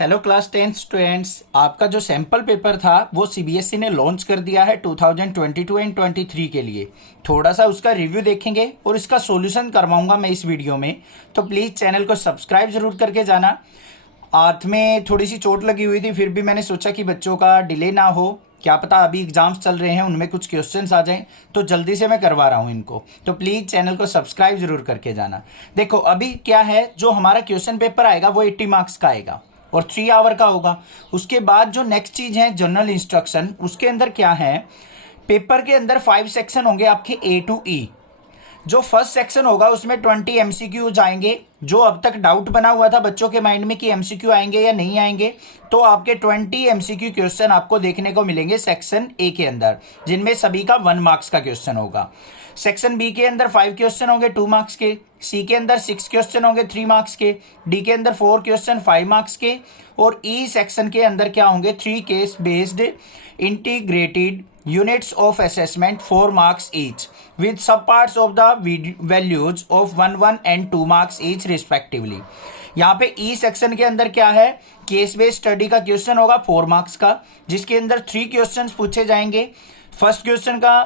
Hello class 10 students, आपका जो sample paper था वो सीबीएसई ने लॉन्च कर दिया है 2022 एंड 23 के लिए। थोड़ा सा उसका रिव्यू देखेंगे और इसका सॉल्यूशन करवाऊंगा मैं इस वीडियो में। तो प्लीज़ चैनल को सब्सक्राइब जरूर करके जाना। हाथ में थोड़ी सी चोट लगी हुई थी, फिर भी मैंने सोचा कि बच्चों का डिले ना हो, क्या पता अभी एग्जाम्स चल रहे हैं उनमें कुछ क्वेश्चंस आ जाएं, तो जल्दी से मैं करवा रहा हूं इनको। तो प्लीज़ चैनल को सब्सक्राइब जरूर करके जाना। देखो अभी क्या है, जो हमारा क्वेश्चन पेपर आएगा वो 80 मार्क्स का आएगा और 3 आवर का होगा। उसके बाद जो नेक्स्ट चीज़ है जनरल इंस्ट्रक्शन, उसके अंदर क्या है, पेपर के अंदर 5 सेक्शन होंगे आपके A to E। जो फर्स्ट सेक्शन होगा उसमें 20 MCQ आएंगे। जो अब तक डाउट बना हुआ था बच्चों के माइंड में कि MCQ आएंगे या नहीं आएंगे, तो आपके 20 MCQ क्वेश्चन आपको देखने को मिलेंगे सेक्शन A के अंदर, जिनमें सभी का 1 मार्क्स का क्वेश्चन होगा। सेक्शन B के अंदर 5 क्वेश्चन होंगे 2 मार्क्स के, C के अंदर 6 क्वेश्चन होंगे 3 मार्क्स के, D के अंदर 4 क्वेश्चन 5 मार्क्स के, और E सेक्शन के अंदर क्या होंगे 3 case based integrated units of assessment 4 marks each with subparts of the values of 1 and 2 marks each respectively। यहाँ पे E सेक्शन के अंदर क्या है, केस बेस्ड स्टडी का क्वेश्चन होगा 4 मार्क्स का, जिसके अंदर 3 क्वेश्चंस पूछे जाएंगे। फर्स्ट क्वेश्चन का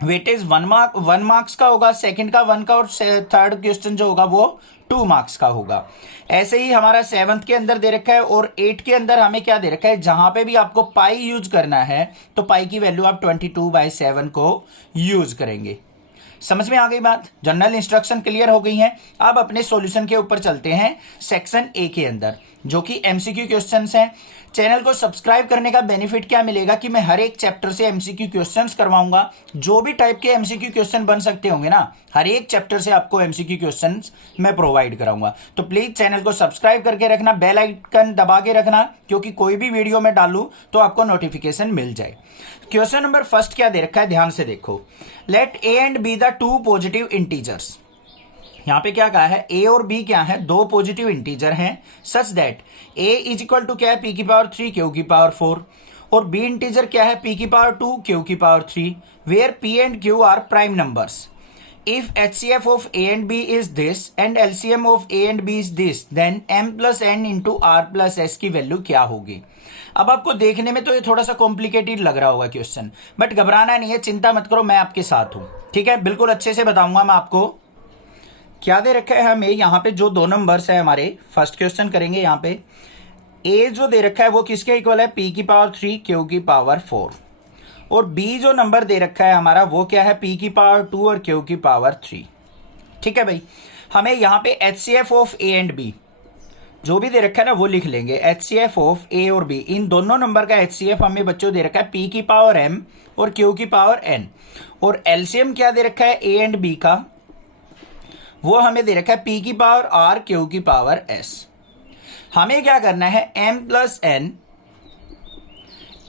वेटेज 1 मार्क्स का होगा, सेकंड का 1 का, और थर्ड क्वेश्चन जो होगा वो 2 मार्क्स का होगा। ऐसे ही हमारा 7th के अंदर दे रखा है, और 8 के अंदर हमें क्या दे रखा है, जहां पे भी आपको पाई यूज करना है तो पाई की वैल्यू आप 22/7 को यूज करेंगे। समझ में आ गई बात? जनरल इंस्ट्रक्शन क्लियर हो गई है। अब अपने सॉल्यूशन के ऊपर चलते हैं सेक्शन ए के अंदर, जो कि एमसीक्यू क्वेश्चंस हैं। चैनल को सब्सक्राइब करने का बेनिफिट क्या मिलेगा कि मैं हर एक चैप्टर से एमसीक्यू क्वेश्चंस करवाऊंगा। जो भी टाइप के एमसीक्यू क्वेश्चन बन सकते होंगे ना, हर एक चैप्टर से आपको एमसीक्यू क्वेश्चंस मैं प्रोवाइड कराऊंगा। तो प्लीज चैनल को सब्सक्राइब करके रखना, बेल आइकन दबा के रखना, क्योंकि कोई भी वीडियो में डालूं तो आपको नोटिफिकेशन मिल जाए। क्वेश्चन नंबर फर्स्ट क्या दे रखा है, ध्यान से देखो। Let a and b the 2 positive integers. यहां पे क्या कहा है, ए और बी क्या है, 2 पॉजिटिव इंटीजर हैं, such that a is equal to क्या है, पी की पावर 3 क्यू की पावर 4, और बी इंटीजर क्या है, पी की पावर 2 क्यू की power 3, where p and q are prime numbers. If HCF of A and B is this and LCM of A and B is this, then M plus N into R plus S की value क्या होगी। अब आपको देखने में तो ये थोड़ा सा कॉम्प्लिकेटेड लग रहा होगा क्वेश्चन, बट घबराना नहीं है, चिंता मत करो, मैं आपके साथ हूं। ठीक है, बिल्कुल अच्छे से बताऊंगा मैं आपको। क्या दे रखा है हमें यहाँ पे, जो 2 नंबर्स है हमारे, फर्स्ट क्वेश्चन करेंगे। यहाँ पे ए जो दे रखा है वो किसके इक्वल है, पी की पावर 3 क्यू की पावर 4, और बी जो नंबर दे रखा है हमारा वो क्या है, पी की पावर 2 और क्यू की पावर 3। ठीक है भाई, हमें यहाँ पे HCF of a and b जो भी दे रखा है ना वो लिख लेंगे। HCF ऑफ ए और बी, इन दोनों नंबर का HCF हमें बच्चों दे रखा है पी की पावर m और क्यू की पावर n, और LCM क्या दे रखा है ए एंड बी का, वो हमें दे रखा है पी की पावर r क्यू की पावर s। हमें क्या करना है, m प्लस n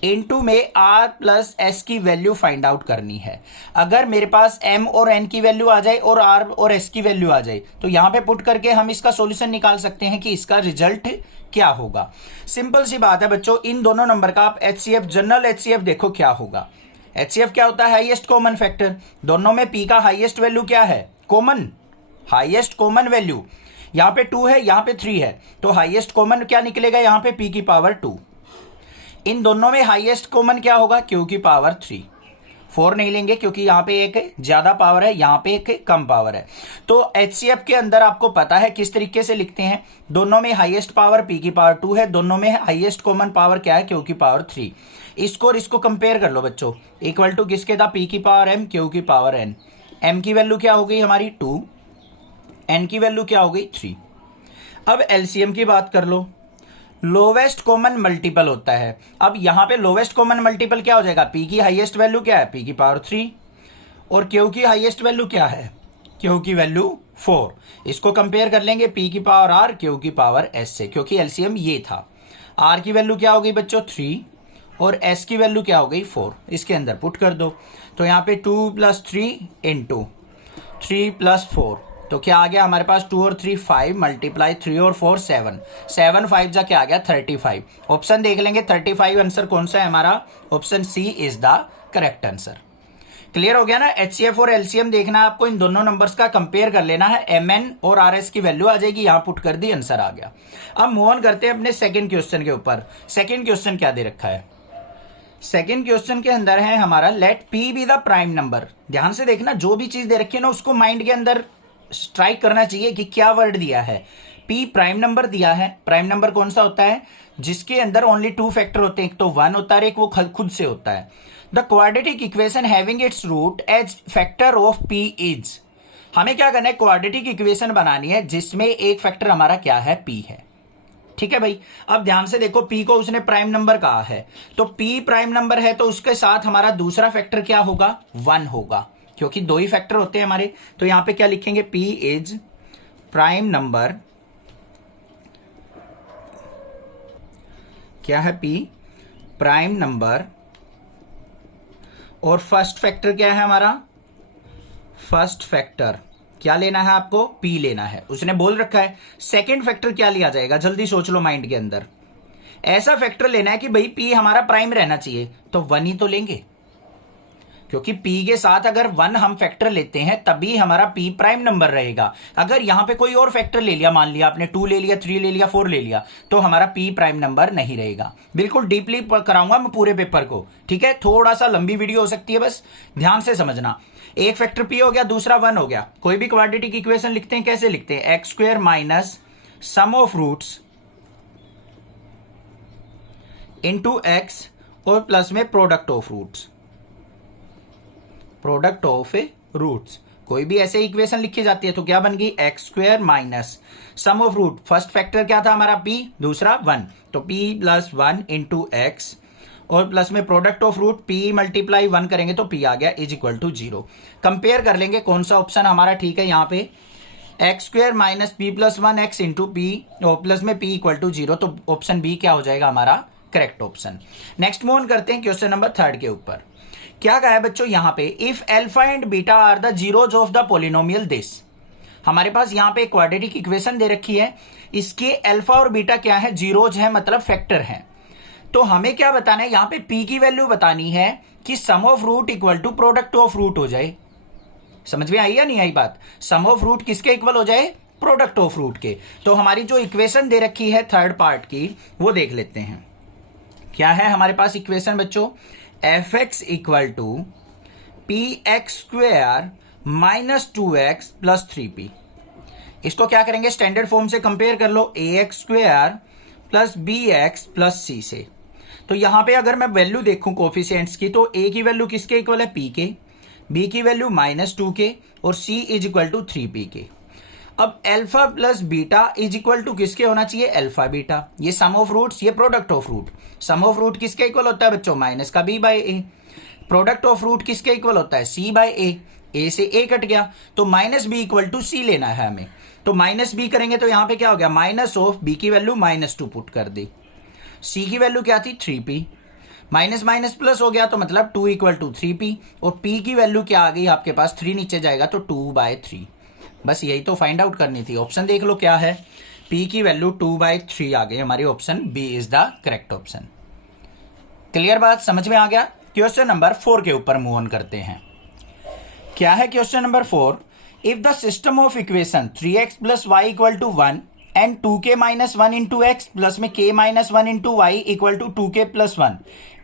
इनटू में r प्लस s की वैल्यू फाइंड आउट करनी है। अगर मेरे पास m और n की वैल्यू आ जाए और r और s की वैल्यू आ जाए तो यहां पे पुट करके हम इसका सॉल्यूशन निकाल सकते हैं कि इसका रिजल्ट क्या होगा। सिंपल सी बात है बच्चों, इन दोनों नंबर का आप HCF, जनरल HCF देखो क्या होगा। HCF क्या होता है, हाईएस्ट कॉमन फैक्टर। दोनों में p का हाईएस्ट वैल्यू क्या है, कॉमन, हाईएस्ट कॉमन वैल्यू। यहां पे 2 है, यहां पे 3 है, तो हाईएस्ट कॉमन क्या निकलेगा, यहां पे p की पावर 2। इन दोनों में हाईएस्ट कॉमन क्या होगा, क्यू की पावर 3। 4 नहीं लेंगे क्योंकि यहां पे एक ज्यादा पावर है, यहां पे एक कम पावर है। तो HCF के अंदर आपको पता है किस तरीके से लिखते हैं, दोनों में हाईएस्ट पावर p की पावर 2 है, दोनों में हाईएस्ट कॉमन पावर क्या है, क्यू की पावर 3। इसको और इसको कंपेयर कर लो बच्चों, इक्वल टू किसके था, p की पावर m क्यू की पावर n। m की वैल्यू क्या हो गई हमारी 2, n की वैल्यू क्या हो गई 3। अब LCM की बात कर लो, लोवेस्ट कॉमन मल्टीपल होता है। अब यहां पे लोवेस्ट कॉमन मल्टीपल क्या हो जाएगा, p की हाईएस्ट वैल्यू क्या है, p की पावर 3, और q की हाईएस्ट वैल्यू क्या है, q की वैल्यू 4। इसको कंपेयर कर लेंगे p की पावर r q की पावर s से, क्योंकि LCM ये था। r की वैल्यू क्या हो गई बच्चों 3, और s की वैल्यू क्या हो गई 4। इसके अंदर पुट कर दो, तो यहाँ पे 2 + 3 इंटू 3 + 4, तो क्या आ गया हमारे पास, 2 और 3 5, मल्टीप्लाई 3 और 4 7, 7 5 जा क्या आ गया 35। ऑप्शन देख लेंगे 35 आंसर कौन सा है हमारा, option C is the correct answer. Clear हो गया ना। एचसीएफ और एलसीएम देखना है आपको, इन दोनों नंबर्स का कंपेयर कर लेना है, एमएन और आरएस की वैल्यू आ जाएगी, यहां पुट कर दी, आंसर आ गया। अब मूव ऑन करते हैं अपने सेकंड क्वेश्चन के ऊपर। सेकंड क्वेश्चन क्या दे रखा है? सेकंड क्वेश्चन के अंदर है हमारा let p be the prime number. ध्यान से देखना, जो भी चीज दे रखी है ना उसको माइंड के अंदर स्ट्राइक करना चाहिए कि क्या वर्ड दिया है। पी प्राइम नंबर दिया है। प्राइम नंबर कौन सा होता है? जिसके अंदर ओनली 2 फैक्टर होते हैं, एक तो 1 होता है, एक वो खुद से होता है। The quadratic equation having its root as factor of p is. हमें क्या करना है? क्वाड्रेटिक इक्वेशन बनानी है जिसमें एक फैक्टर हमारा क्या है? पी है। ठीक है भाई। अब ध्यान से देखो, पी को उसने प्राइम नंबर कहा है, तो पी प्राइम नंबर है तो उसके साथ हमारा दूसरा फैक्टर क्या होगा? 1 होगा, क्योंकि 2 ही फैक्टर होते हैं हमारे। तो यहां पे क्या लिखेंगे? P is prime number. क्या है? P prime number. और फर्स्ट फैक्टर क्या है हमारा? फर्स्ट फैक्टर क्या लेना है आपको? पी लेना है, उसने बोल रखा है। सेकंड फैक्टर क्या लिया जाएगा? जल्दी सोच लो माइंड के अंदर। ऐसा फैक्टर लेना है कि भाई पी हमारा प्राइम रहना चाहिए, तो 1 ही तो लेंगे, क्योंकि p के साथ अगर 1 हम फैक्टर लेते हैं तभी हमारा p प्राइम नंबर रहेगा। अगर यहां पे कोई और फैक्टर ले लिया, मान लिया आपने 2 ले लिया, 3 ले लिया, 4 ले लिया, तो हमारा p प्राइम नंबर नहीं रहेगा। बिल्कुल डीपली कराऊंगा मैं पूरे पेपर को, ठीक है। थोड़ा सा लंबी वीडियो हो सकती है, बस ध्यान से समझना। एक फैक्टर p हो गया, दूसरा 1 हो गया। कोई भी क्वाड्रेटिक इक्वेशन लिखते हैं, कैसे लिखते हैं? X square minus sum of roots into x और प्लस में product of roots. Product of roots, कोई भी ऐसे इक्वेशन लिखी जाती है तो क्या बन गई? X square minus sum of root. First factor क्या था हमारा? p, दूसरा 1, तो p प्लस 1 इंटू एक्स और प्लस में product of root p multiply 1 करेंगे तो p आ गया इज इक्वल टू 0। कंपेयर कर लेंगे कौन सा ऑप्शन हमारा ठीक है। यहाँ पे x square minus P plus 1 x into P और प्लस में p इक्वल टू 0, तो ऑप्शन बी क्या हो जाएगा हमारा? Correct option. Next move on करते हैं क्वेश्चन नंबर 3 के ऊपर। क्या कहा है बच्चों यहां पे? If alpha and beta are the zeros of the polynomial this. हमारे पास यहां पे क्वाड्रेटिक इक्वेशन दे रखी है, इसके अल्फा और बीटा क्या है? जीरोज है, मतलब फैक्टर है। तो हमें क्या बताना है? यहां पे p की वैल्यू बतानी है कि sum of root equal to product of root हो जाए। समझ में आई या नहीं आई बात? सम ऑफ रूट किसके इक्वल हो जाए? प्रोडक्ट ऑफ रूट के। तो हमारी जो इक्वेशन दे रखी है थर्ड पार्ट की, वो देख लेते हैं। क्या है हमारे पास इक्वेशन बच्चों? F x equal to p x square minus 2x plus 3p। इसको क्या करेंगे? स्टैंडर्ड फॉर्म से कंपेयर कर लो, a x square plus b x plus c से। तो यहां पे अगर मैं वैल्यू देखूं कोफिशिएंट्स की, तो a की वैल्यू किसके इक्वल है? p के, b की वैल्यू -2 के और c is equal to 3p के। अब alpha plus beta is equal to किसके होना चाहिए? Alpha beta. ये सम ऑफ रूट्स, ये product of root. Sum of root किसके इक्वल होता है बच्चों? माइनस का b by a. Product of root किसके इक्वल होता है? c बाय ए। ए से ए कट गया, तो माइनस बी इक्वल टू सी लेना है हमें। तो माइनस बी करेंगे तो यहां पे क्या हो गया? माइनस ऑफ बी की वैल्यू -2 पुट कर दी, सी की वैल्यू क्या थी? 3p। माइनस माइनस प्लस हो गया, तो मतलब 2 इक्वल टू 3p। और p की वैल्यू क्या आ गई आपके पास? 3 नीचे जाएगा तो 2/3। बस यही तो फाइंड आउट करनी थी। ऑप्शन देख लो क्या है? p की वैल्यू 2/3 आ गई हमारी। Option B is the correct option. Clear बात? समझ में आ गया? क्वेश्चन नंबर 4 के ऊपर मूव ऑन करते हैं। क्या है question number 4? If the system of equation 3x plus y equal to 1 and 2k minus 1 into x plus में k minus 1 into y equal to 2k plus 1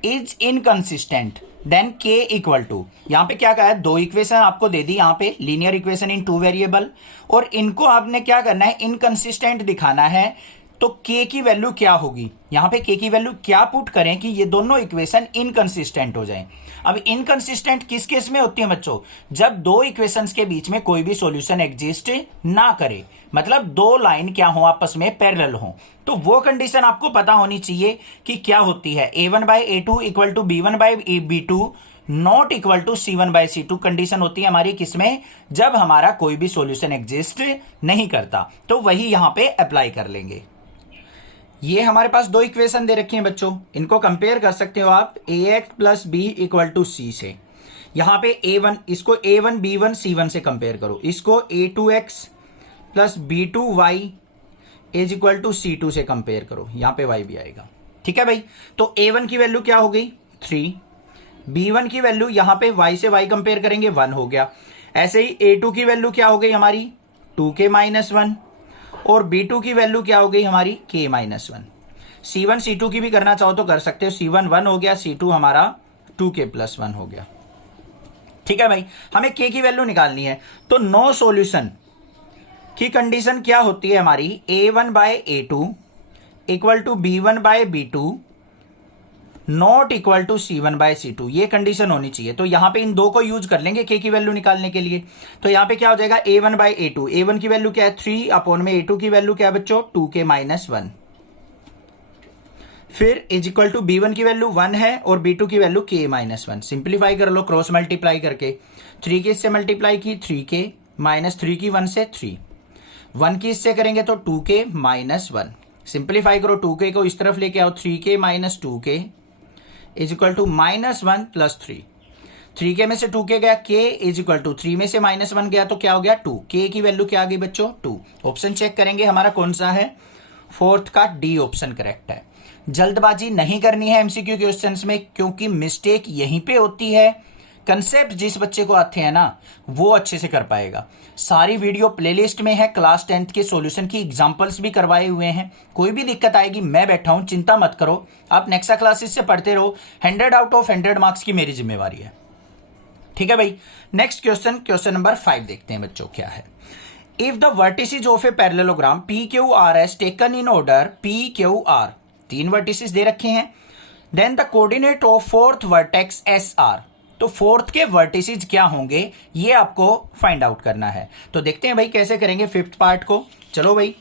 is inconsistent, then k equal to. यहां पे क्या कहा है? 2 equation आपको दे दी यहां पे, linear equation in 2 variable, और इनको आपने क्या करना है? इनकंसिस्टेंट दिखाना है। तो k की वैल्यू क्या होगी? यहां पे k की वैल्यू क्या पुट करें कि ये दोनों इक्वेशन इनकंसिस्टेंट हो जाएं। अब इनकंसिस्टेंट किस केस में होती है बच्चों? जब 2 इक्वेशंस के बीच में कोई भी सॉल्यूशन एग्जिस्ट ना करे, मतलब 2 लाइन क्या हो? आपस में पैरेलल हो। तो वो कंडीशन आपको पता होनी चाहिए कि क्या होती है? a1/a2 equal to b1/b2 not equal to c1/c2 condition होती है हमारी किसमें? जब हमारा कोई भी सॉल्यूशन एग्जिस्ट नहीं करता। तो वही यहां पे अप्लाई कर लेंगे। ये हमारे पास 2 इक्वेशन दे रखी हैं बच्चों, इनको कंपेयर कर सकते हो आप ax plus b equal to c से। यहां पे a1, इसको a1 b1 c1 से कंपेयर करो, इसको a2x plus b2y is equal to c2 से कंपेयर करो, यहां पे y भी आएगा। ठीक है भाई? तो a1 की वैल्यू क्या हो गई? 3, B1 की वैल्यू यहां पे y से y कंपेयर करेंगे 1 हो गया। ऐसे ही A2 की वैल्यू क्या हो गई हमारी 2k-1 और B2 की वैल्यू क्या हो गई हमारी k-1। C1 C2 की भी करना चाहो तो कर सकते हो। C1 1 हो गया, C2 हमारा 2k+1 हो गया। ठीक है भाई, हमें k की वैल्यू निकालनी है। तो नो सॉल्यूशन की कंडीशन क्या होती है हमारी A1/A2 equal to B1/B2 not equal to C1/C2, ये कंडीशन होनी चाहिए। तो यहां पे इन दो को यूज कर लेंगे k की वैल्यू निकालने के लिए। तो यहां पे क्या हो जाएगा A1/A2, A1 की वैल्यू क्या है 3 अपॉन में A2 की वैल्यू क्या है बच्चों 2k-1, फिर इज इक्वल टू B1 की वैल्यू 1 है और B2 की वैल्यू k-1। सिंप्लीफाई कर लो क्रॉस मल्टीप्लाई करके, 3 की इससे मल्टीप्लाई की 3k माइनस 3 की 1 से 3, 1 की इससे करेंगे तो 2k-1। सिंप्लीफाई करो 2k को इस तरफ लेके आओ, 3k minus 2k is equal to -1 plus 3, 3k में से 2k गया, k इज इक्वल टू 3 में से -1 गया तो क्या हो गया 2, k की वैल्यू क्या आ गई बच्चों 2। ऑप्शन चेक करेंगे हमारा कौन सा है, फोर्थ का डी ऑप्शन करेक्ट है। जल्दबाजी नहीं करनी है एमसीक्यू क्वेश्चंस में, क्योंकि मिस्टेक यहीं पे होती है। कंसेप्ट जिस बच्चे को आते हैं ना वो अच्छे से कर पाएगा। सारी वीडियो प्लेलिस्ट में है, क्लास 10th के सॉल्यूशन की एग्जांपल्स भी करवाए हुए हैं। कोई भी दिक्कत आएगी मैं बैठा हूं, चिंता मत करो, आप नेक्सा क्लासेस से पढ़ते रहो। 100 आउट ऑफ 100 मार्क्स की मेरी जिम्मेवारी है। ठीक है भाई, नेक्स्ट क्वेश्चन नंबर 5 देखते हैं बच्चों क्या है। If the vertices of a parallelogram PQRS taken in order PQR, 3 vertices दे रखे हैं, then the coordinate of fourth vertex SR, तो फोर्थ के वर्टिसेज क्या होंगे ये आपको फाइंड आउट करना है। तो देखते हैं भाई कैसे करेंगे फिफ्थ पार्ट को। चलो भाई,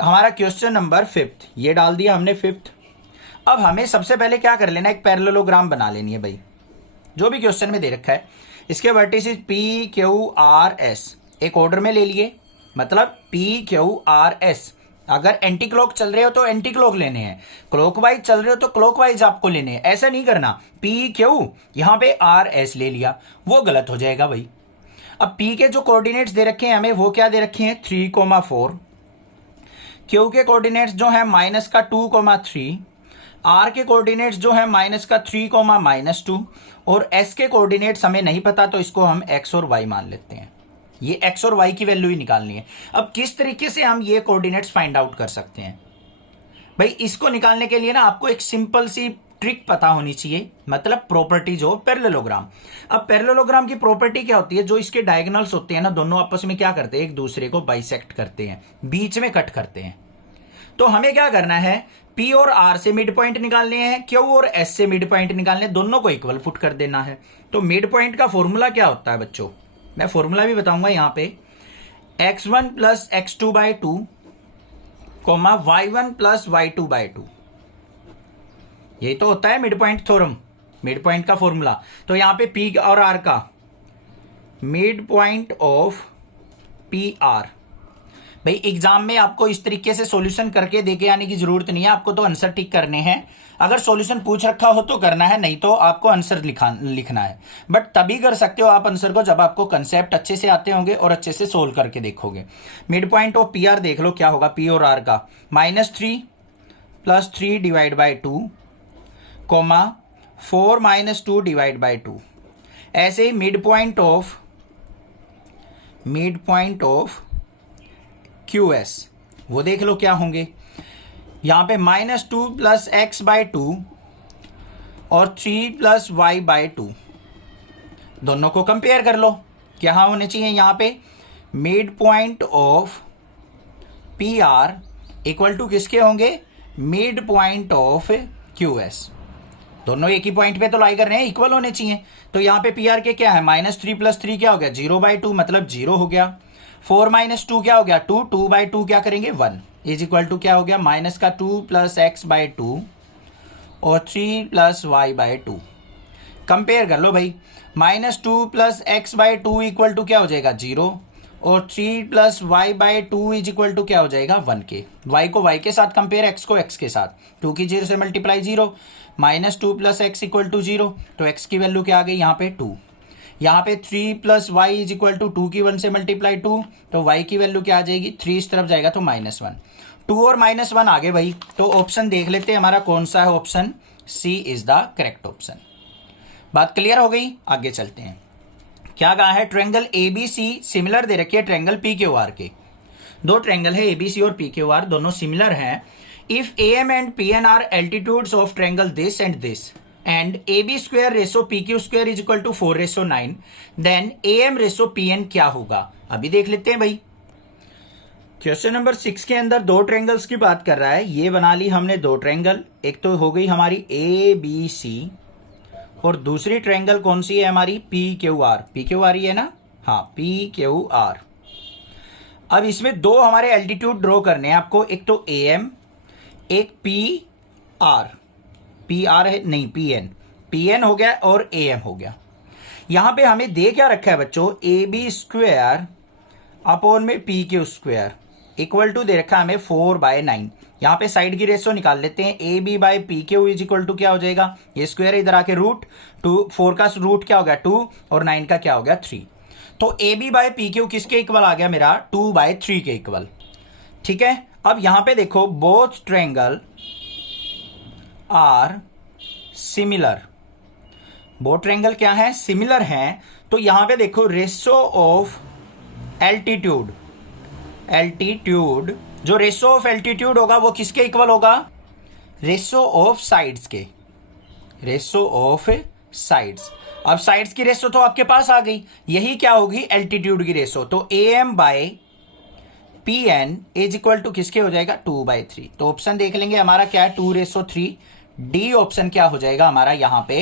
हमारा क्वेश्चन नंबर 5 ये डाल दिया हमने 5। अब हमें सबसे पहले क्या कर लेना है, एक पैरेललोग्राम बना लेनी है भाई, जो भी क्वेश्चन में दे रखा है। इसके वर्टिसेज PQRS एक ऑर्डर में ले लिए, मतलब PQRS। अगर एंटी क्लॉक चल रहे हो तो एंटी क्लॉक लेने हैं, क्लॉकवाइज चल रहे हो तो क्लॉकवाइज आपको लेने हैं। ऐसा नहीं करना PQ यहां पे RS ले लिया, वो गलत हो जाएगा भाई। अब P के जो कोऑर्डिनेट्स दे रखे हैं हमें, वो क्या दे रखे हैं 3,4, Q के कोऑर्डिनेट्स जो है -2,3, R के कोऑर्डिनेट्स जो है -3,-2 और S के कोऑर्डिनेट्स हमें नहीं पता, तो इसको हम X और Y मान लेते हैं। ये X और Y की वैल्यू ही निकालनी है। अब किस तरीके से हम ये कोऑर्डिनेट्स फाइंड आउट कर सकते हैं भाई, इसको निकालने के लिए ना आपको एक सिंपल सी ट्रिक पता होनी चाहिए, मतलब प्रॉपर्टीज ऑफ पैरेललोग्राम। अब पैरेललोग्राम की प्रॉपर्टी क्या होती है, जो इसके डायगोनल्स होते हैं ना दोनों आपस में क्या करते हैं, एक दूसरे को बाइसेक्ट करते हैं, बीच में कट करते हैं। तो हमें क्या करना है, P और R से मिड पॉइंट निकालने हैं, Q और S से मिड पॉइंट निकालने, दोनों को इक्वल पुट कर देना है। तो मिड पॉइंट का फॉर्मूला क्या होता है बच्चों, मैं फॉर्मूला भी बताऊंगा यहां पे, x1 plus x2/2 y1 plus y2/2, यही तो होता है mid point theorem, mid point का फॉर्मूला। तो यहां पे P और R का मिड पॉइंट ऑफ PR, भाई एग्जाम में आपको इस तरीके से सॉल्यूशन करके देके आने की जरूरत नहीं है, आपको तो आंसर टिक करने हैं। अगर सॉल्यूशन पूछ रखा हो तो करना है, नहीं तो आपको आंसर लिखना है। बट तभी कर सकते हो आप आंसर को जब आपको कंसेप्ट अच्छे से आते होंगे और अच्छे से सोल्व करके देखोगे। मिड पॉइंट ऑफ PR देख लो क्या होगा, P और R का -3 plus 3 divide by 2 4 minus 2 divide by 2। ऐसे ही मिड पॉइंट ऑफ QS वो देख लो क्या होंगे, यहां पे -2 प्लस x/2 और 3 प्लस y/2, दोनों को कंपेयर कर लो, क्या होने चाहिए यहां पे mid point of PR equal to किसके होंगे, मिड पॉइंट ऑफ QS। दोनों एक ही पॉइंट पे तो लाई कर रहे हैं, इक्वल होने चाहिए। तो यहां पे PR के क्या है -3 प्लस 3 क्या हो गया 0/2, मतलब 0 हो गया। 4 माइनस 2 क्या हो गया 2, 2/2 क्या करेंगे 1 इज इक्वल टू क्या हो गया -2 प्लस x/2 और 3 प्लस y/2। कंपेयर कर लो भाई, -2 प्लस x/2 इक्वल टू क्या हो जाएगा 0 और 3 plus y/2 is equal to क्या हो जाएगा 1 के। y को y के साथ कंपेयर, x को x के साथ, 2 की 0 से multiply 0, -2 plus x equal to 0, तो x की वैल्यू क्या आ गई यहाँ पे 2। यहाँ पे 3 plus y is equal to 2 की 1 से मल्टीप्लाई 2, तो y की वैल्यू क्या आ जाएगी 3 इस तरफ जाएगा तो -1, 2 और -1 आगे भाई। तो ऑप्शन देख लेते हैं हमारा कौन सा है, option C is the correct option. बात क्लियर हो गई, आगे चलते हैं। क्या कहा है, ट्रायंगल एबीसी सिमिलर दे रखी है ट्रायंगल पीक्यूआर के। दो ट्रायंगल है एबीसी और पीक्यूआर, दोनों सिमिलर हैं। If AM and PN are altitudes of triangle this and this and AB square ratio PQ square is equal to 4:9, then AM ratio PN क्या होगा। अभी देख लेते हैं भाई। क्वेश्चन नंबर 6 के अंदर दो ट्रायंगल्स की बात कर रहा है। ये बना ली हमने दो ट्रायंगल, एक तो हो गई हमारी ABC और दूसरी ट्रायंगल कौन सी है हमारी, PQR। PQR ही है ना, हाँ PQR। अब इसमें दो हमारे एल्टीट्यूड ड्रॉ करने हैं आपको, एक तो AM, एक PR है नहीं PN हो गया और AM हो गया। यहां पे हमें दे क्या रखा है बच्चों, AB स्क्वायर अपॉन में PQ स्क्वायर इक्वल टू दे रखा है हमें 4/9। यहां पे साइड की रेशो निकाल लेते हैं, AB by PQ is equal to क्या हो जाएगा, ये स्क्वायर इधर आके रूट 4 का रूट क्या हो गया 2 और 9 का क्या हो गया 3। तो AB बाई PQ किसके इक्वल आ गया मेरा, 2/3 के इक्वल। ठीक है, अब यहां पे देखो both triangle are similar, both triangle क्या है, सिमिलर हैं। तो यहां पे देखो रेशो ऑफ एल्टीट्यूड, जो रेशो ऑफ एल्टीट्यूड होगा वो किसके इक्वल होगा, रेशो ऑफ साइड्स के, रेशो ऑफ साइड्स। अब साइड्स की रेशो तो आपके पास आ गई, यही क्या होगी एल्टीट्यूड की रेशो। तो AM by PN is equal to किसके हो जाएगा 2/3। तो ऑप्शन देख लेंगे हमारा क्या है 2:3। डी ऑप्शन क्या हो जाएगा हमारा यहां पे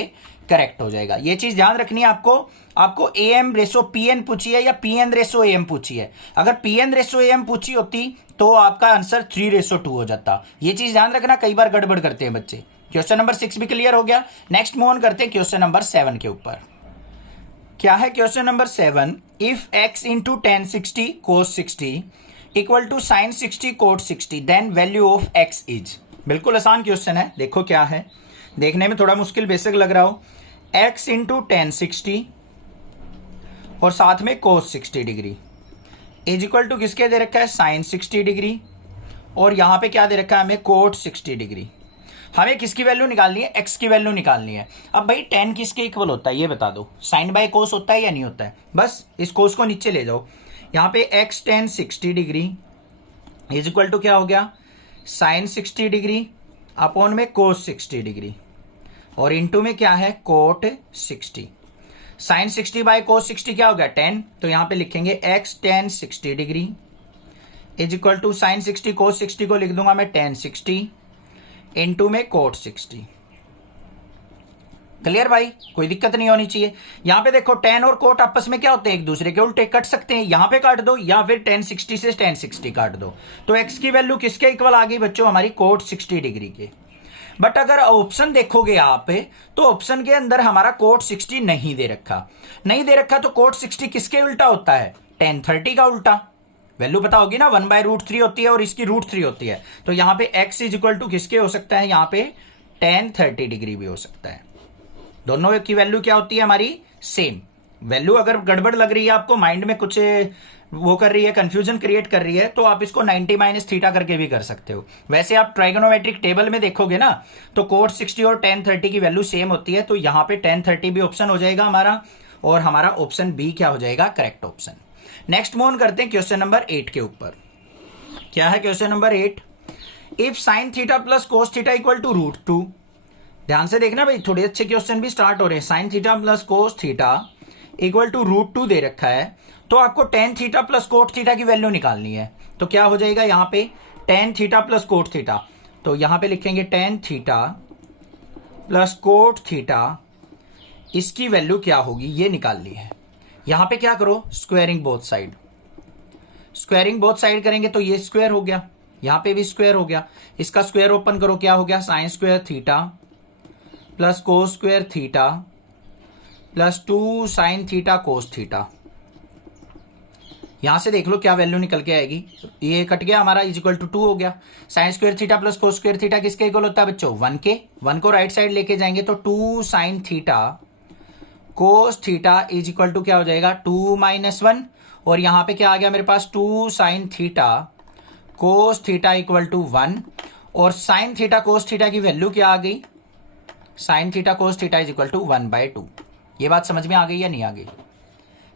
करेक्ट हो जाएगा। ये चीज ध्यान रखनी है आपको AM रेशो PN पूछी है या PN रेशो AM पूछी है। अगर PN रेशो AM पूछी होती तो आपका आंसर 3:2 हो जाता। ये चीज ध्यान रखना, कई बार गड़बड़ करते हैं बच्चे। क्वेश्चन नंबर 6 भी क्लियर हो गया। नेक्स्ट मूव ऑन करते हैं क्वेश्चन नंबर 7 के ऊपर। क्या है question number 7, if x into tan 60 cos 60 equal to sin 60 cot 60 then value of x is. बिल्कुल आसान क्वेश्चन है, देखो क्या है, देखने में थोड़ा मुश्किल बेसिक लग रहा हो। x इंटू tan 60 और साथ में cos 60 degree is equal to किसके दे रखा है sin 60 डिग्री और यहां पे क्या दे रखा है हमें cot 60 डिग्री। हमें किसकी वैल्यू निकालनी है, x की वैल्यू निकालनी है। अब भाई tan किसके इक्वल होता है ये बता दो, sin बाय cos होता है या नहीं होता है। बस इस cos को नीचे ले जाओ, यहां पे x tan 60 degree is equal to क्या हो गया sin 60 डिग्री अपॉन में cos 60 डिग्री और इनटू में क्या है cot 60। sin 60 बाय cos 60 क्या हो गया 10, तो यहां पे लिखेंगे x tan 60 degree is equal to sin 60 cos 60 को लिख दूंगा मैं tan 60 इनटू में cot 60। क्लियर भाई, कोई दिक्कत नहीं होनी चाहिए। यहां पे देखो tan और cot आपस में क्या होते हैं, एक दूसरे के उल्टे, कट सकते हैं। यहां पे काट दो या फिर tan 60 से tan 60 काट दो। तो x की वैल्यू किसके इक्वल आ गई बच्चों, हमारी cot 60 डिग्री के। बट अगर ऑप्शन देखोगे आप तो ऑप्शन के अंदर हमारा cot 60 नहीं दे रखा तो cot 60 किसके उल्टा होता है, tan 30 का उल्टा। वैल्यू पता होगी ना, 1/√3 होती है और इसकी √3 होती है। तो यहां पे x इज इक्वल टू किसके हो सकता है, यहां पे tan 30 डिग्री भी हो सकता है। दोनों की वैल्यू क्या होती है हमारी सेम। वैल्यू अगर गड़बड़ लग रही है आपको, माइंड में कुछ वो कर रही है, कंफ्यूजन क्रिएट कर रही है, तो आप इसको 90 माइनस थीटा करके भी कर सकते हो। वैसे आप ट्राइगोनोमेट्रिक टेबल में देखोगे ना तो cot 60 और tan 30 की वैल्यू सेम होती है। तो यहां पे tan 30 भी ऑप्शन हो जाएगा हमारा और हमारा ऑप्शन बी क्या हो जाएगा, correct option. Next move on करते हैं क्वेश्चन नंबर 8 के ऊपर। क्या है question number 8, if sin theta plus cos theta equal to √2। ध्यान से देखना भाई, थोड़े अच्छे क्वेश्चन भी स्टार्ट हो रहे हैं। sin theta plus cos theta equal to √2 दे रखा है, तो आपको tan theta plus cot theta की वैल्यू निकालनी है। तो क्या हो जाएगा यहां पे tan theta plus cot theta, तो यहां पे लिखेंगे tan theta plus cot theta, इसकी वैल्यू क्या होगी ये निकालनी है। यहां पे क्या करो, squaring both side, squaring both side करेंगे तो ये स्क्वायर हो गया, यहां पे भी स्क्वायर हो गया। इसका स्क्वायर ओपन करो, क्या हो गया sin square theta plus cos square theta plus 2 sin theta cos theta. यहां से देख लो क्या वैल्यू निकल के आएगी, ये कट गया हमारा, इज इक्वल टू 2 हो गया। sin square theta plus cos square theta किसके इक्वल होता है बच्चों, 1 के। 1 को राइट साइड लेके जाएंगे तो 2 sin theta cos theta is equal to क्या हो जाएगा 2 - 1, और यहां पे क्या आ गया मेरे पास 2 sin theta cos theta equal to 1, और sin थीटा cos थीटा की वैल्यू क्या आ गई sine theta cos theta is equal to 1/2। ये बात समझ में आ गई या नहीं आ गई?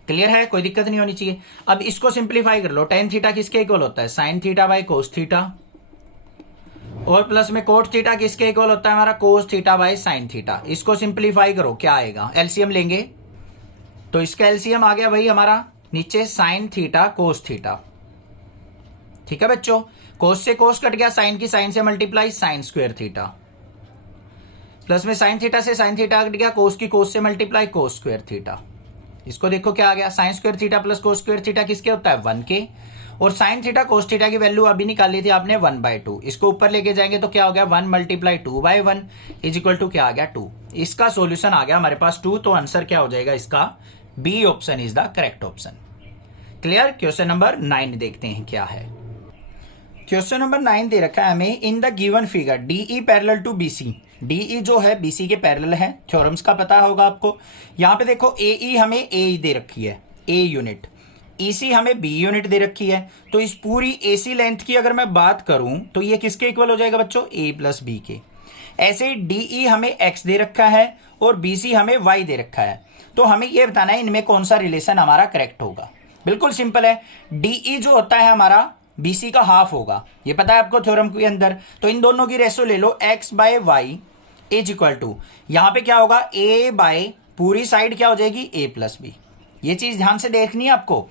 क्लियर है, कोई दिक्कत नहीं होनी चाहिए। अब इसको सिंप्लीफाई कर लो, टेन थीटा किसके इक्वल होता है? Sine theta by cos theta, और प्लस में कोट थीटा किसके इक्वल होता है? हमारा cos theta by sine theta. इसको सिंप्लीफाई करो, क्या आएगा? एलसीएम लेंगे तो इसका एलसीएम आ गया भाई हमारा नीचे साइन थीटा कोस थीटा। ठीक है बच्चों, कोस से कोस कट गया, साइन की साइन से multiply sine square theta, plus में साइन थीटा से साइन थीटा कट गया, कोस की कोस से मल्टीप्लाई कोस स्क्वायर थीटा। इसको देखो क्या आ गया? Sine square theta plus cos square theta किसके होता है? 1 के। और साइन थीटा कोस थीटा की वैल्यू अभी निकाली थी आपने 1/2। इसको ऊपर लेके जाएंगे तो क्या हो गया? 1 × 2/1 इज इक्वल टू क्या आ गया? 2। इसका सोल्यूशन आ गया हमारे पास 2, तो आंसर क्या हो जाएगा इसका? B option is the correct option. Clear? Question number 9 देखते हैं क्या है। क्वेश्चन नंबर 9 दे रखा है हमें, in the given figure DE parallel to BC. DE जो है बीसी के पैरेलल है, थ्योरम्स का पता होगा आपको। यहां पे देखो एई हमें ए दे रखी है, ए यूनिट, ईसी हमें बी यूनिट दे रखी है। तो इस पूरी एसी लेंथ की अगर मैं बात करूं तो ये किसके इक्वल हो जाएगा बच्चों? ए प्लस बी के। ऐसे ही डीई हमें एक्स दे रखा है और बीसी हमें वाई दे रखा है। तो हमें यह बताना है इनमें कौन सा रिलेशन हमारा करेक्ट होगा। बिल्कुल सिंपल है, डीई जो होता है हमारा बीसी का हाफ होगा, ये पता है आपको थ्योरम के अंदर। तो इन दोनों की रेशो ले लो, x by y is equal to, यहां पे क्या होगा? ए बाय पूरी साइड क्या हो जाएगी? ए प्लस बी। ये चीज ध्यान से देखनी है आपको।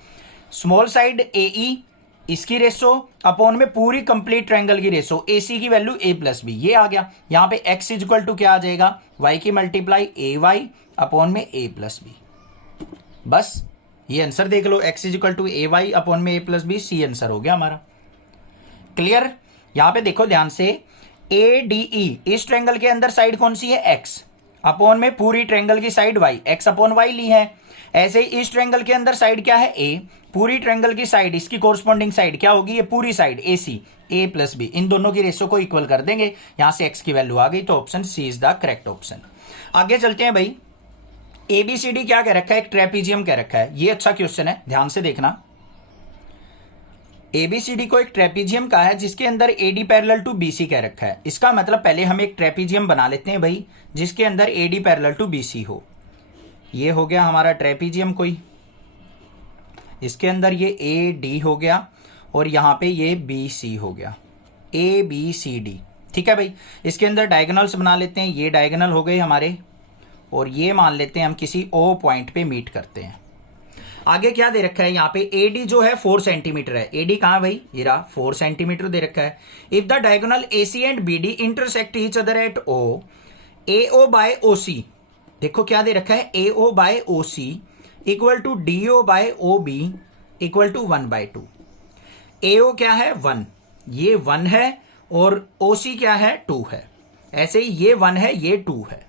स्मॉल साइड ए ई, इसकी रेशो अपॉन में पूरी कंप्लीट ट्रायंगल की रेशो, ए सी की वैल्यू ए प्लस बी। ये आ गया। यहां पे एक्स इज इक्वल टू क्या आ जाएगा? वाई की मल्टीप्लाई ए वाई अपॉन में ए प्लस बी। बस ये आंसर देख लो, x is equal to a y upon में a plus b, C answer हो गया हमारा। क्लियर? यहां पे देखो ध्यान से, ए डी ई, इस ट्रायंगल के अंदर साइड कौन सी है? एक्स, अपॉन में पूरी ट्रायंगल की side y, x upon y ली है। ऐसे ही इस ट्रायंगल के अंदर साइड क्या है? ए, पूरी ट्रायंगल की साइड, इसकी कोरस्पॉन्डिंग साइड क्या होगी? ये पूरी साइड ए सी, ए प्लस बी। इन दोनों की रेशो को इक्वल कर देंगे, यहां से एक्स की वैल्यू आ गई, तो option C is the correct option. आगे चलते हैं भाई। एबीसीडी क्या कह रखा है? एक ट्रेपीजियम कह रखा है। ये अच्छा क्वेश्चन है, ध्यान से देखना। एबीसीडी को एक ट्रेपीजियम का है जिसके अंदर एडी पैरेलल टू बीसी कह रखा है। इसका मतलब पहले हम एक ट्रेपीजियम बना लेते हैं भाई जिसके अंदर एडी पैरेलल टू बीसी हो। ये हो गया हमारा ट्रेपीजियम कोई, इसके अंदर ये ए डी हो गया और यहां पे ये बी सी हो गया, ए बी सी डी। ठीक है भाई, इसके अंदर डायगोनल्स बना लेते हैं। ये डायगोनल हो गए हमारे, और ये मान लेते हैं हम किसी ओ पॉइंट पे मीट करते हैं। आगे क्या दे रखा है? यहाँ पे एडी जो है 4 सेंटीमीटर है। एडी कहां भाई? ये रहा, 4 सेंटीमीटर दे रखा है। If the diagonal AC and BD intersect each other at O, AO by OC, देखो क्या दे रखा है? AO by OC equal to DO by O B equal to 1/2। AO क्या है? 1, ये 1 है, और ओसी क्या है? 2 है। ऐसे ही ये 1 है, ये 2 है।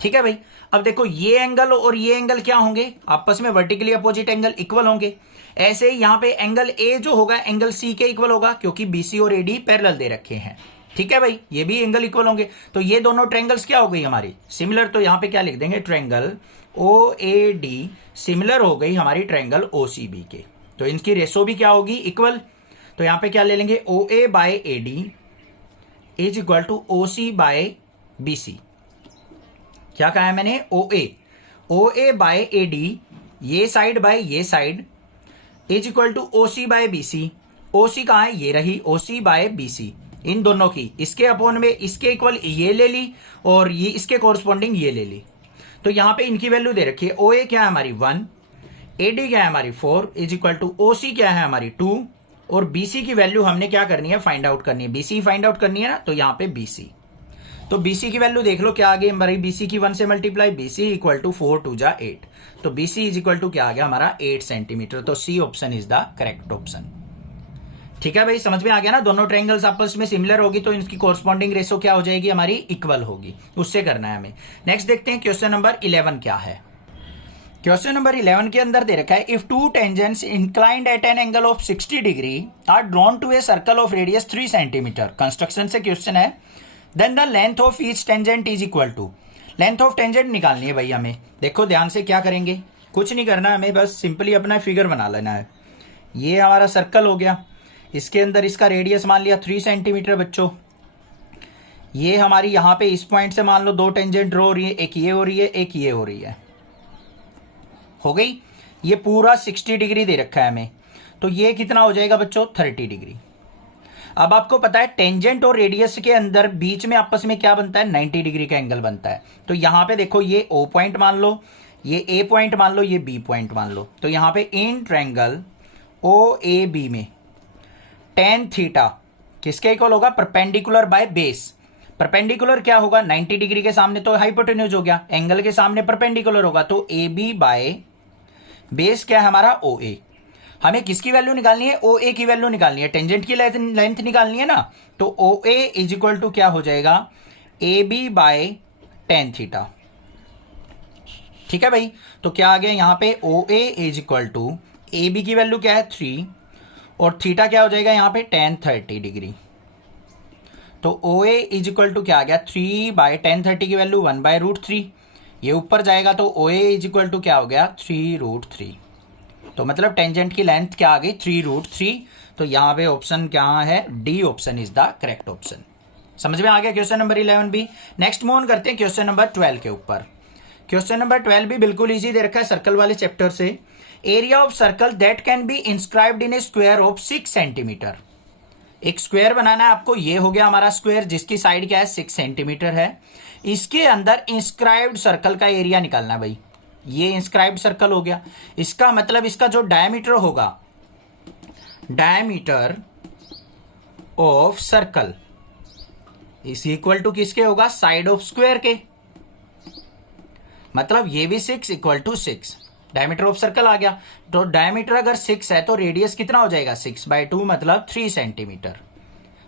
ठीक है भाई, अब देखो ये एंगल और ये एंगल क्या होंगे? आपस में वर्टिकली अपोजिट एंगल, इक्वल होंगे। ऐसे ही यहां पे एंगल ए जो होगा एंगल सी के इक्वल होगा, क्योंकि बीसी और एडी पैरेलल दे रखे हैं। ठीक है भाई, ये भी एंगल इक्वल होंगे। तो ये दोनों ट्रायंगल्स क्या हो गई हमारी? सिमिलर। तो यहां पे क्या लिख देंगे? Triangle O A D similar हो गई हमारी ट्रायंगल ओ सी बी के। तो इनकी रेशो भी क्या होगी? इक्वल। तो यहां पे क्या ले लेंगे? O A by A D is equal to O C by B C. क्या कहा है मैंने? O A by A D, ये साइड बाय ये side, is equal to O C by B C. O C कहां है? ये रही, ओ सी बाय बी सी। इन दोनों की, इसके अपॉन में इसके इक्वल ये ले ली, और ये इसके कोरस्पॉन्डिंग ये ले ली। तो यहां पे इनकी वैल्यू दे रखी है। ओ ए क्या है हमारी? 1, ए डी क्या है हमारी? 4 इज इक्वल टू ओ सी क्या है हमारी? 2, और बी सी की वैल्यू हमने क्या करनी है? फाइंड आउट करनी है। बी सी फाइंड आउट करनी है ना, तो यहां पे बी सी। तो बीसी की वैल्यू देख लो क्या आ गई हमारी? बीसी की 1 से मल्टीप्लाई, बीसी इक्वल टू 4 2 जा 8। तो बीसी इज इक्वल टू क्या आ गया हमारा? 8 सेंटीमीटर। तो c option is the correct option. ठीक है भाई, समझ में आ गया ना? दोनों ट्रायंगल्स आपस में सिमिलर होगी तो इनकी कोरस्पॉन्डिंग रेशो क्या हो जाएगी हमारी? इक्वल होगी। उससे करना है हमें। नेक्स्ट देखते हैं क्वेश्चन नंबर 11 क्या है। क्वेश्चन नंबर 11 के अंदर दे रखा है, if two tangents inclined at an angle of 60 degree are drawn to a circle of radius 3 centimetre. Construction से क्वेश्चन है। Then the length of each tangent is equal to, length of tangent निकालनी है भाई हमें। देखो ध्यान से क्या करेंगे, कुछ नहीं करना हमें, बस सिंपली अपना फिगर बना लेना है। ये हमारा सर्कल हो गया, इसके अंदर इसका रेडियस मान लिया 3 सेंटीमीटर बच्चों। ये हमारी यहाँ पे इस पॉइंट से मान लो दो टेंजेंट ड्रॉ हो रही है, एक ये हो रही है, एक ये हो रही है, हो गई। ये पूरा 60 डिग्री दे रखा है हमें, तो ये कितना हो जाएगा बच्चों 30 डिग्री। अब आपको पता है टेंजेंट और रेडियस के अंदर बीच में आपस में क्या बनता है 90 डिग्री का एंगल बनता है। तो यहां पे देखो ये O पॉइंट मान लो, ये A पॉइंट मान लो, ये B पॉइंट मान लो। तो यहां पे इन ट्रायंगल OAB में tan थीटा किसके इक्वल होगा परपेंडिकुलर बाय बेस। परपेंडिकुलर क्या होगा 90 डिग्री के सामने तो हाइपोटेन्यूज हो गया, एंगल के सामने परपेंडिकुलर होगा, तो AB बाय बेस क्या है हमारा OA। हमें किसकी वैल्यू निकालनी है OA की वैल्यू निकालनी है, टेंजेंट की लेंथ निकालनी है ना। तो OA इज इक्वल टू क्या हो जाएगा AB बाय tan थीटा। ठीक है भाई, तो क्या आ गया यहाँ पे OA is equal to AB की वैल्यू क्या है 3 और थीटा क्या हो जाएगा यहाँ पे tan 30 डिग्री। तो OA इज इक्वल टू क्या आ गया 3 बाय tan 30 की वैल्यू 1 बाय √3, ये ऊपर जाएगा तो OA इज इक्वल टू क्या हो गया 3√3। तो मतलब टेंजेंट की लेंथ क्या आ गई 3√3। तो यहाँ पे ऑप्शन क्या है D option is the correct option. समझ में आ गया क्वेश्चन नंबर 11 भी। नेक्स्ट मूव ऑन करते हैं क्वेश्चन नंबर 12 के ऊपर। क्वेश्चन नंबर 12 भी बिल्कुल इजी दे रखा है सर्कल वाले चैप्टर से। Area of circle that can be inscribed in A square of 6 centimetre. एक स्क्वायर बनाना है आपको, ये हो गया हमारा स्क्वायर जिसकी साइड क्या है 6 सेंटीमीटर है। इसके अंदर इंस्क्राइब्ड सर्कल का एरिया निकालना है भाई, ये इंस्क्राइब्ड सर्कल हो गया। इसका मतलब इसका जो डायमीटर होगा, diameter of circle is equal to किसके होगा साइड ऑफ स्क्वायर के। मतलब ये भी 6 equal to 6 diameter of circle आ गया। तो डायमीटर अगर 6 है तो रेडियस कितना हो जाएगा 6/2 मतलब 3 सेंटीमीटर।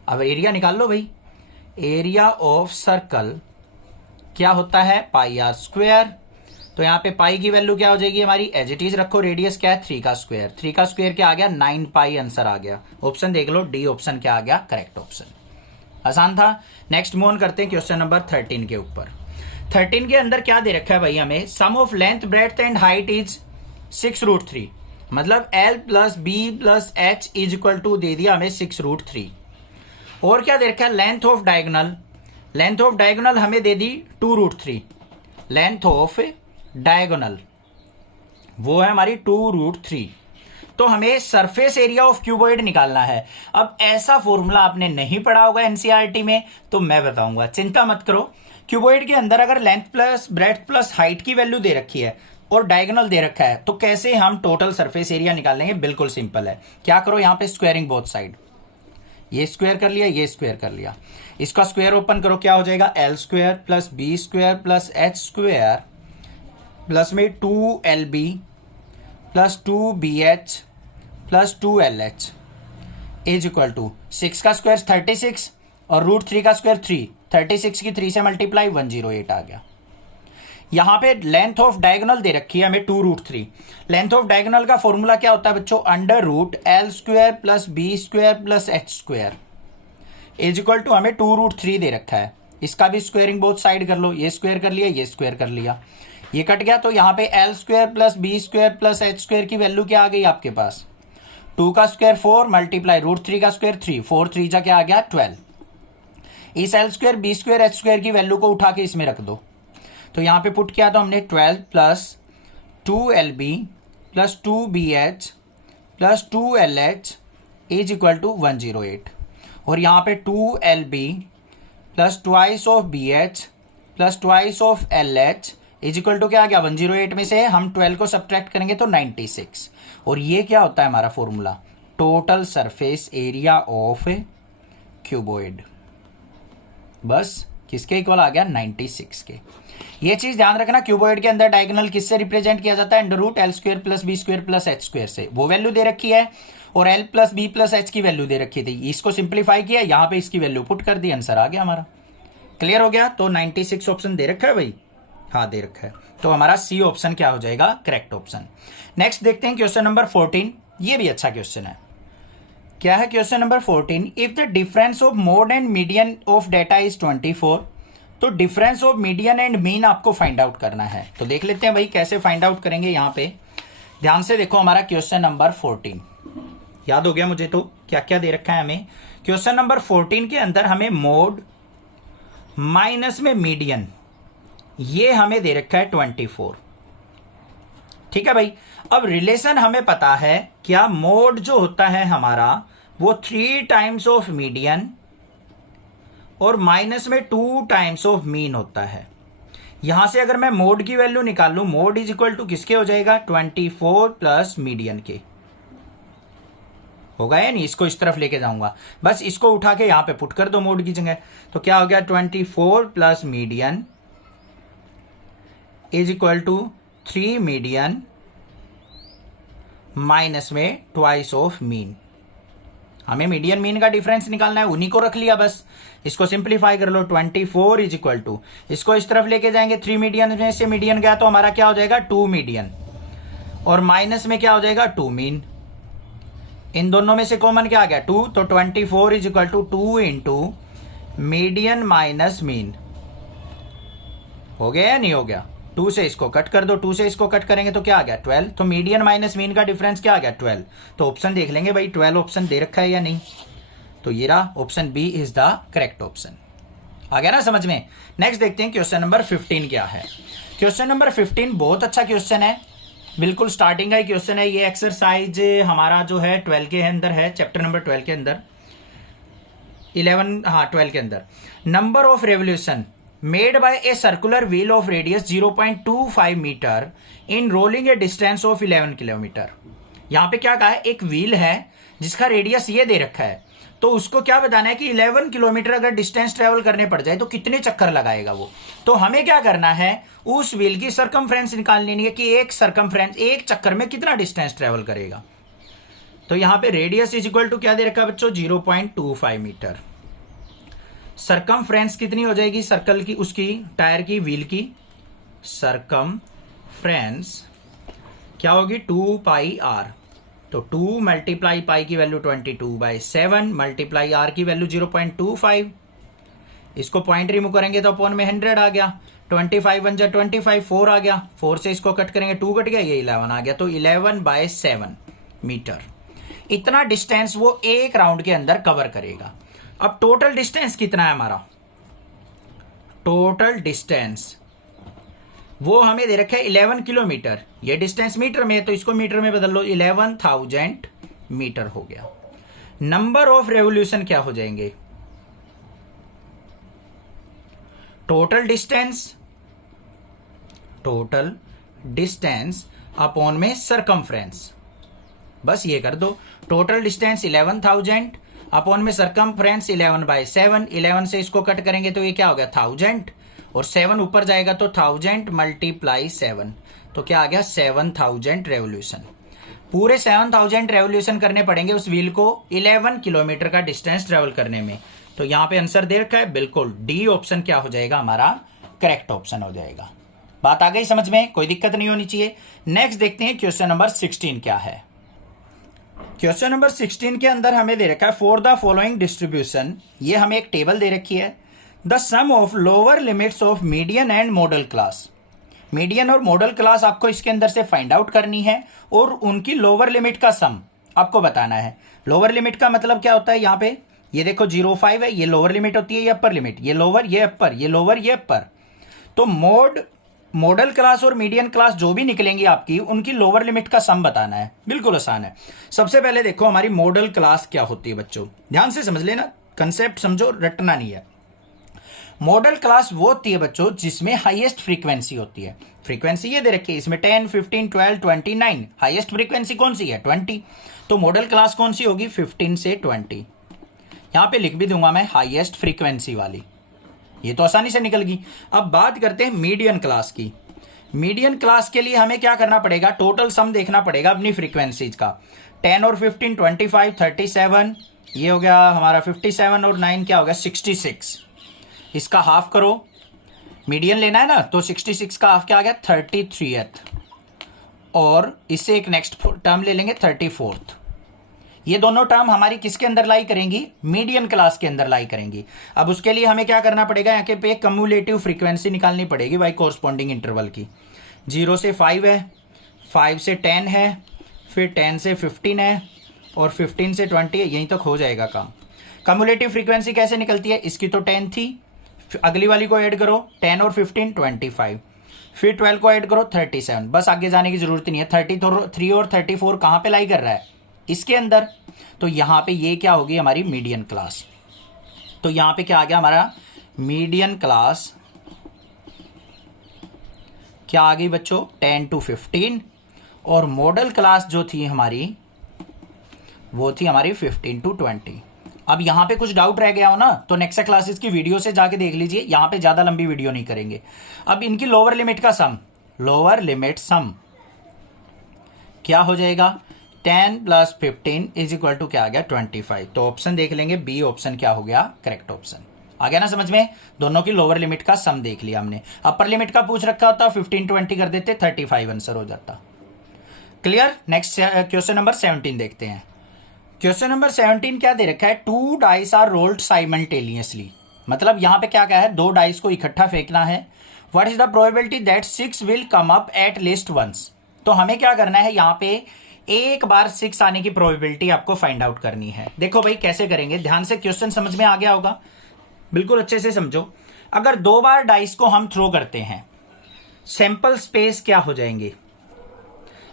अब एरिया निकाल लो भाई, एरिया ऑफ सर्कल क्या होता है पाई आर स्क्वायर। तो यहाँ पे पाई की वैल्यू क्या हो जाएगी हमारी एज इट इज रखो, रेडियस क्या है 3 का स्क्वायर, 3 का स्क्वायर क्या आ गया 9 पाई, आंसर आ गया। ऑप्शन देख लो डी ऑप्शन क्या आ गया करेक्ट ऑप्शन। आसान था। नेक्स्ट मूव ऑन करते हैं क्वेश्चन नंबर 13 के ऊपर। 13 के अंदर क्या दे रखा है भाई हमें, sum of length breadth and height is 6√3, मतलब L plus B plus H is equal to दे दिया हमें 6√3। और क्या दे रखा है length of diagonal, length of diagonal हमें दे दी 2√3, लेंथ ऑफ डायगोनल वो है हमारी 2√3। तो हमें सरफेस एरिया ऑफ क्यूबॉइड निकालना है। अब ऐसा फॉर्मूला आपने नहीं पढ़ा होगा एनसीईआरटी में तो मैं बताऊंगा, चिंता मत करो। क्यूबॉइड के अंदर अगर length plus breadth plus height की वैल्यू दे रखी है और डायगोनल दे रखा है तो कैसे हम टोटल सरफेस एरिया निकालेंगे, बिल्कुल सिंपल है। क्या करो यहाँ पे स्क्वायरिंग बोथ साइड, ये स्क्वायर कर लिया, ये स्क्वायर कर लिया, इसका स्क्वायर ओपन करो क्या हो जाएगा L square plus B square plus H square plus में 2LB plus 2BH plus 2LH is equal to 6 का स्क्वायर 36 और √3 का स्क्वायर 3, 36 की 3 से मल्टीप्लाई 108 आ गया। यहां पे लेंथ ऑफ डायगोनल दे रखी है हमें 2√3। लेंथ ऑफ डायगोनल का फॉर्मूला क्या होता है बच्चों, under root L square plus B square plus H square is equal to हमें 2√3 दे रखा है। इसका भी स्क्वायरिंग बोथ साइड कर लो, ये स्क्वायर कर लिया, ये स्क्वायर कर लिया, ये कट गया। तो यहाँ पे L square plus B square plus H square की वैल्यू क्या आ गई आपके पास 2 का स्क्वायर 4 मल्टीप्लाई √3 का स्क्वायर 3, 4 3 जा क्या आ गया 12। इस L square B square H square की वैल्यू को उठा के इसमें रख दो। तो यहाँ पे पुट किया तो हमने 12 plus 2LB plus 2BH plus 2LH is equal to 108 और यहाँ पे 2LB plus twice of BH plus twice of LH is equal to क्या आ गया 108 में से हम 12 को सब्ट्रैक्ट करेंगे तो 96। और ये क्या होता है हमारा formula, total surface area of cuboid. बस किसके इक्वल आ गया 96 के। ये चीज ध्यान रखना, क्यूबॉइड के अंदर डायगोनल किससे रिप्रेजेंट किया जाता है under root L square plus B square plus H square से। वो वैल्यू दे रखी है और L plus B plus H की वैल्यू दे रखी थी, इसको सिंप्लीफाई किया, यहाँ पे इसकी वैल्यू पुट कर दी, आंसर आ गया हमारा। क्लियर हो गया। तो 96 ऑप्शन दे रखा है भाई, हाँ दे रखा है। तो हमारा सी ऑप्शन क्या हो जाएगा करेक्ट ऑप्शन। नेक्स्ट देखते हैं क्वेश्चन नंबर 14, ये भी अच्छा क्वेश्चन है। क्या है question number 14, if the difference of mode and median of data is 24, तो difference of median and mean आपको फाइंड आउट करना है। तो देख लेते हैं भाई कैसे फाइंड आउट करेंगे। यहाँ पे ध्यान से देखो, हमारा क्वेश्चन नंबर 14 याद हो गया मुझे, तो क्या क्या दे रखा है हमें। क्वेश्चन नंबर 14 के अंदर हमें मोड माइनस में मीडियन, ये हमें दे रखा है 24। ठीक है भाई। अब रिलेशन हमें पता है क्या, मोड जो होता है हमारा वो 3 टाइम्स ऑफ मीडियन और माइनस में 2 टाइम्स ऑफ मीन होता है। यहां से अगर मैं मोड की वैल्यू निकाल लूं, मोड इज इक्वल टू किसके हो जाएगा, 24 प्लस मीडियन के होगा या नहीं। इसको इस तरफ लेके जाऊंगा, बस इसको उठा के यहां पे पुट कर दो मोड की जगह। तो क्या हो गया, 24 plus median is equal to 3 median minus में ट्वाइस ऑफ मीन। हमें मीडियन मीन का डिफरेंस निकालना है, उन्हीं को रख लिया बस। इसको सिंप्लीफाई कर लो, 24 इज इक्वल टू, इसको इस तरफ लेके जाएंगे, 3 मीडियन में से मीडियन गया तो हमारा क्या हो जाएगा, 2 मीडियन, और माइनस में क्या हो जाएगा, 2 मीन। इन दोनों में से कॉमन क्या आ गया, 2, तो 24 is equal to 2 into median minus mean. हो गया या नहीं हो गया। 2 से इसको कट कर दो, 2 से इसको कट करेंगे तो क्या आ गया, 12। तो मीडियन माइनस मीन का डिफरेंस क्या आ गया, 12। तो ऑप्शन देख लेंगे भाई, 12 ऑप्शन दे रखा है या नहीं। तो ये रहा option B is the correct option. आ गया ना समझ में। नेक्स्ट देखते हैं क्वेश्चन नंबर 15 क्या है। क्वेश्चन नंबर 15 बहुत अच्छा क्वेश्चन है, बिल्कुल स्टार्टिंग का ही क्वेश्चन है। ये एक्सरसाइज हमारा जो है 12 के अंदर है, चैप्टर नंबर 12 के अंदर, 12 के अंदर। Number of revolution made by a circular wheel of radius 0.25 metre in rolling a distance of 11 kilometre. यहां पे क्या कहा है, एक व्हील है जिसका रेडियस ये दे रखा है, तो उसको क्या बताना है कि 11 किलोमीटर अगर डिस्टेंस ट्रेवल करने पड़ जाए तो कितने चक्कर लगाएगा वो। तो हमें क्या करना है, उस व्हील की सरकमफ्रेंस निकालनी है कि एक सरकमफ्रेंस, एक चक्कर में कितना डिस्टेंस ट्रेवल करेगा। तो यहां पे रेडियस इज इक्वल टू क्या दे रखा है बच्चों, 0.25 मीटर। सरकमफ्रेंस कितनी हो जाएगी, सर्कल की, उसकी टायर की, व्हील की सरकमफ्रेंस क्या होगी, 2 पाई आर। तो 2 मल्टीप्लाई पाई की वैल्यू 22/7 मल्टीप्लाई आर की वैल्यू 0.25। इसको पॉइंट रिमूव करेंगे तो अपॉन में 100 आ गया, 25 बन जा 25, 4 आ गया, 4 से इसको कट करेंगे 2 कट गया, ये 11 आ गया। तो 11/7 मीटर इतना डिस्टेंस वो एक राउंड के अंदर कवर करेगा। अब टोटल डिस्टेंस कितना है हमारा, टोटल डिस्टेंस वो हमें दे रखा है 11 किलोमीटर। ये डिस्टेंस मीटर में है तो इसको मीटर में बदल लो, 11,000 मीटर हो गया। नंबर ऑफ रेवोल्यूशन क्या हो जाएंगे, टोटल डिस्टेंस अपॉन में सरकमफ्रेंस, बस ये कर दो। टोटल डिस्टेंस 11,000 अपॉन में सरकमफ्रेंस 11/7, 11 से इसको कट करेंगे तो ये क्या हो गया, 1000, और 7 ऊपर जाएगा तो 1000 मल्टीप्लाई 7, तो क्या आ गया, 7000 रेवोल्यूशन। पूरे 7000 रेवोल्यूशन करने पड़ेंगे उस व्हील को 11 किलोमीटर का डिस्टेंस ट्रेवल करने में। तो यहां पे आंसर दे रखा है, बिल्कुल डी ऑप्शन क्या हो जाएगा हमारा, करेक्ट ऑप्शन हो जाएगा। बात आ गई समझ में, कोई दिक्कत नहीं होनी चाहिए। नेक्स्ट देखते हैं क्वेश्चन नंबर 16 क्या है। क्वेश्चन नंबर 16 के अंदर हमें दे रखा है फॉर द फॉलोइंग डिस्ट्रीब्यूशन, ये हमें एक टेबल दे रखी है, the sum of lower limits of median and modal class. Median और मॉडल क्लास आपको इसके अंदर से फाइंड आउट करनी है और उनकी लोअर लिमिट का सम आपको बताना है। लोअर लिमिट का मतलब क्या होता है, यहाँ पे ये देखो 0.5 है, ये लोअर लिमिट होती है, ये अपर लिमिट, ये लोअर, ये अपर, ये लोअर, ये अपर। तो मॉडल क्लास और मीडियन क्लास जो भी निकलेंगी आपकी, उनकी लोअर लिमिट का सम बताना है। बिल्कुल आसान है। सबसे पहले देखो हमारी मॉडल क्लास क्या होती है बच्चों, ध्यान से समझ लेना, कंसेप्ट समझो, रटना नहीं है। मॉडल क्लास वो होती है बच्चों जिसमें हाईएस्ट फ्रीक्वेंसी होती है। फ्रीक्वेंसी ये दे रखी है इसमें 10, 15, 12, 29। हाईएस्ट फ्रीक्वेंसी कौन सी है, 20। तो मॉडल क्लास कौन सी होगी, 15 से 20। यहां पे लिख भी दूंगा मैं हाईएस्ट फ्रीक्वेंसी वाली, ये तो आसानी से निकल गई। अब बात करते हैं मीडियन क्लास की। मीडियन क्लास के लिए हमें क्या करना पड़ेगा, टोटल सम देखना पड़ेगा अपनी फ्रीक्वेंसीज का। 10 और 15 25, 37, ये हो गया हमारा 57 और 9 क्या हो गया 66। इसका हाफ करो, मीडियन लेना है ना, तो 66 का हाफ क्या आ गया 33th, और इससे एक नेक्स्ट टर्म ले लेंगे 34th। ये दोनों टर्म हमारी किसके अंदर लाई करेंगी, मीडियन क्लास के अंदर लाई करेंगी। अब उसके लिए हमें क्या करना पड़ेगा, यहाँ पे कम्युलेटिव फ्रीक्वेंसी निकालनी पड़ेगी बाई कोरस्पॉन्डिंग इंटरवल की। 0 से 5 है, 5 से 10 है, फिर 10 से 15 है, और 15 से 20 है, यहीं तक हो जाएगा काम। कम्युलेटिव फ्रीक्वेंसी कैसे निकलती है, इसकी तो 10 थी, अगली वाली को ऐड करो 10 और 15 25, फिर 12 को ऐड करो 37। बस आगे जाने की जरूरत नहीं है। 33 और 34 कहाँ पे लाई कर रहा है? इसके अंदर। तो यहाँ पे ये क्या होगी हमारी मीडियन क्लास। तो यहाँ पे क्या आ गया हमारा मीडियन क्लास, क्या आ गई बच्चों 10 to 15, और मॉडल क्लास जो थी हमारी वो थी हमारी 15 to 20। अब यहाँ पे कुछ डाउट रह गया हो ना तो नेक्स्ट क्लासेस की वीडियो से जाके देख लीजिए, यहाँ पे ज्यादा लंबी वीडियो नहीं करेंगे। अब इनकी लोअर लिमिट का सम, लोअर लिमिट सम क्या हो जाएगा 10 + 15 = क्या आ गया 25। तो ऑप्शन देख लेंगे बी ऑप्शन क्या हो गया करेक्ट ऑप्शन। आ गया ना समझ में? दोनों की लोअर लिमिट का सम देख लिया हमने। अपर लिमिट का पूछ रखा होता 15 20 कर देते 35 आंसर हो जाता। क्लियर? नेक्स्ट क्वेश्चन नंबर 17 देखते हैं। क्वेश्चन नंबर 17 क्या दे रखा है? 2 डाइस आर रोल्ड साइमल्टेनियसली। मतलब यहां पे क्या है? 2 डाइस को इकट्ठा फेंकना है। What is the probability that 6 will come up at least once. तो हमें क्या करना है यहाँ पे एक बार 6 आने की प्रोबेबिलिटी आपको फाइंड आउट करनी है। देखो भाई कैसे करेंगे, ध्यान से क्वेश्चन समझ में आ गया होगा, बिल्कुल अच्छे से समझो। अगर 2 बार डाइस को हम थ्रो करते हैं, सैंपल स्पेस क्या हो जाएंगे?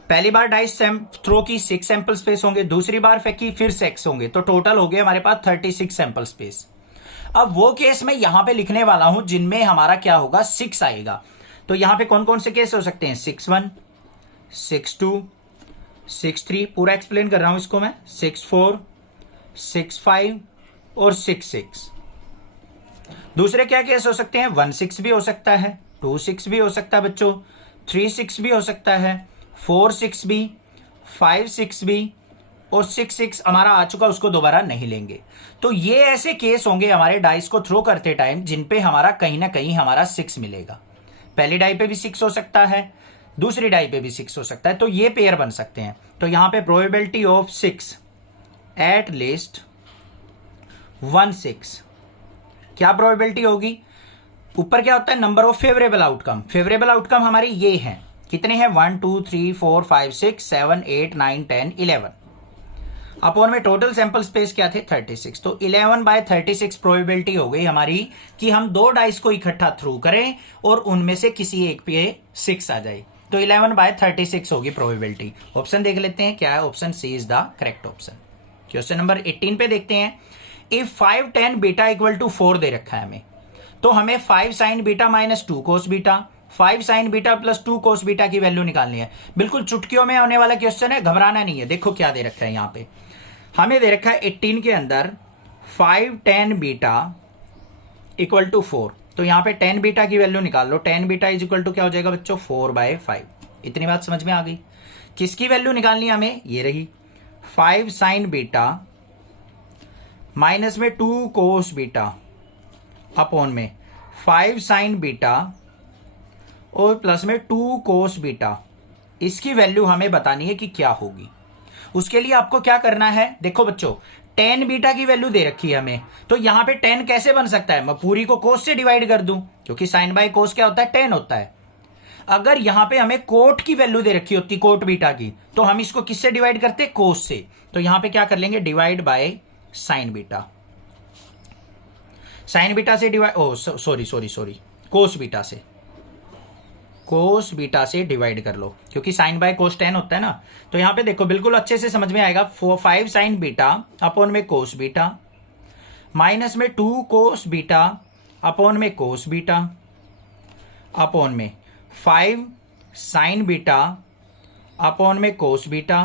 पहली बार डाइस थ्रो की 6 सैंपल स्पेस होंगे, दूसरी बार फेंकी फिर 6 होंगे, तो टोटल हो गया हमारे पास 36 सैंपल स्पेस। अब वो केस मैं यहां पे लिखने वाला हूं जिनमें हमारा क्या होगा 6 आएगा। तो यहां पे कौन कौन से केस हो सकते हैं? 6-1, 6-2, 6-3, पूरा एक्सप्लेन कर रहा हूं इसको मैं, 6-4, 6-5 और 6-6। दूसरे क्या केस हो सकते हैं? 1-6 भी हो सकता है, 2-6 भी हो सकता है बच्चों, 3-6 भी हो सकता है, 4-6 भी, 5-6 भी, और 6-6 हमारा आ चुका उसको दोबारा नहीं लेंगे। तो ये ऐसे केस होंगे हमारे डाइस को थ्रो करते टाइम जिन पे हमारा कहीं ना कहीं हमारा 6 मिलेगा। पहली डाई पे भी 6 हो सकता है, दूसरी डाई पे भी 6 हो सकता है, तो ये पेयर बन सकते हैं। तो यहां पे प्रोबेबिलिटी ऑफ 6 एट लीस्ट 1-6 क्या प्रोबेबिलिटी होगी? ऊपर क्या होता है? Number of favourable outcome. Favourable outcome हमारे ये हैं, कितने हैं? 1 2 3 4 5 6 7 8 9 10 11। अपॉन में टोटल सैंपल स्पेस क्या थे? 36। तो 11/36 प्रोबेबिलिटी हो गई हमारी कि हम 2 डाइस को इकट्ठा थ्रू करें और उनमें से किसी एक पे 6 आ जाए। तो 11/36 होगी प्रोबेबिलिटी। ऑप्शन देख लेते हैं क्या है? Option C is the correct option. Question number 18 पे देखते हैं। इफ 5 tan बीटा = 4 दे रखा है हमें, तो हमें 5 sin beta - 2 cos beta, 5 sin beta + 2 cos beta की वैल्यू निकालनी है। बिल्कुल चुटकियों में होने वाला क्वेश्चन है, घबराना नहीं है। देखो क्या दे रखा है यहाँ पे, हमें दे रखा है 18 के अंदर 5 tan बीटा = 4। तो यहाँ पे tan बीटा की वैल्यू निकाल लो। tan बीटा = क्या हो जाएगा बच्चों? 4/5। इतनी बात समझ में आ गई। किसकी वैल्यू निकालनी है हमें? ये रही 5 sin बीटा माइनस में 2 cos बीटा अपॉन में 5 sin बीटा और प्लस में 2 cos बीटा। इसकी वैल्यू हमें बतानी है कि क्या होगी। उसके लिए आपको क्या करना है? देखो बच्चों, tan बीटा की वैल्यू दे रखी है हमें, तो यहां पे tan कैसे बन सकता है? मैं पूरी को cos से डिवाइड कर दूं, क्योंकि sin बाय cos क्या होता है? tan होता है। अगर यहां पे हमें कोट की वैल्यू दे रखी होती, कोट बीटा की, तो हम इसको किससे डिवाइड करते? cos से। तो यहां पे क्या कर लेंगे? Divide by sin beta. sin beta से डिवाइड, सॉरी cos बीटा से, cos बीटा से डिवाइड कर लो, क्योंकि sin बाय cos tan होता है ना। तो यहां पे देखो बिल्कुल अच्छे से समझ में आएगा। 5 sin बीटा अपॉन में cos बीटा माइनस में 2 cos बीटा अपॉन में cos बीटा अपॉन में 5 sin बीटा अपॉन में cos बीटा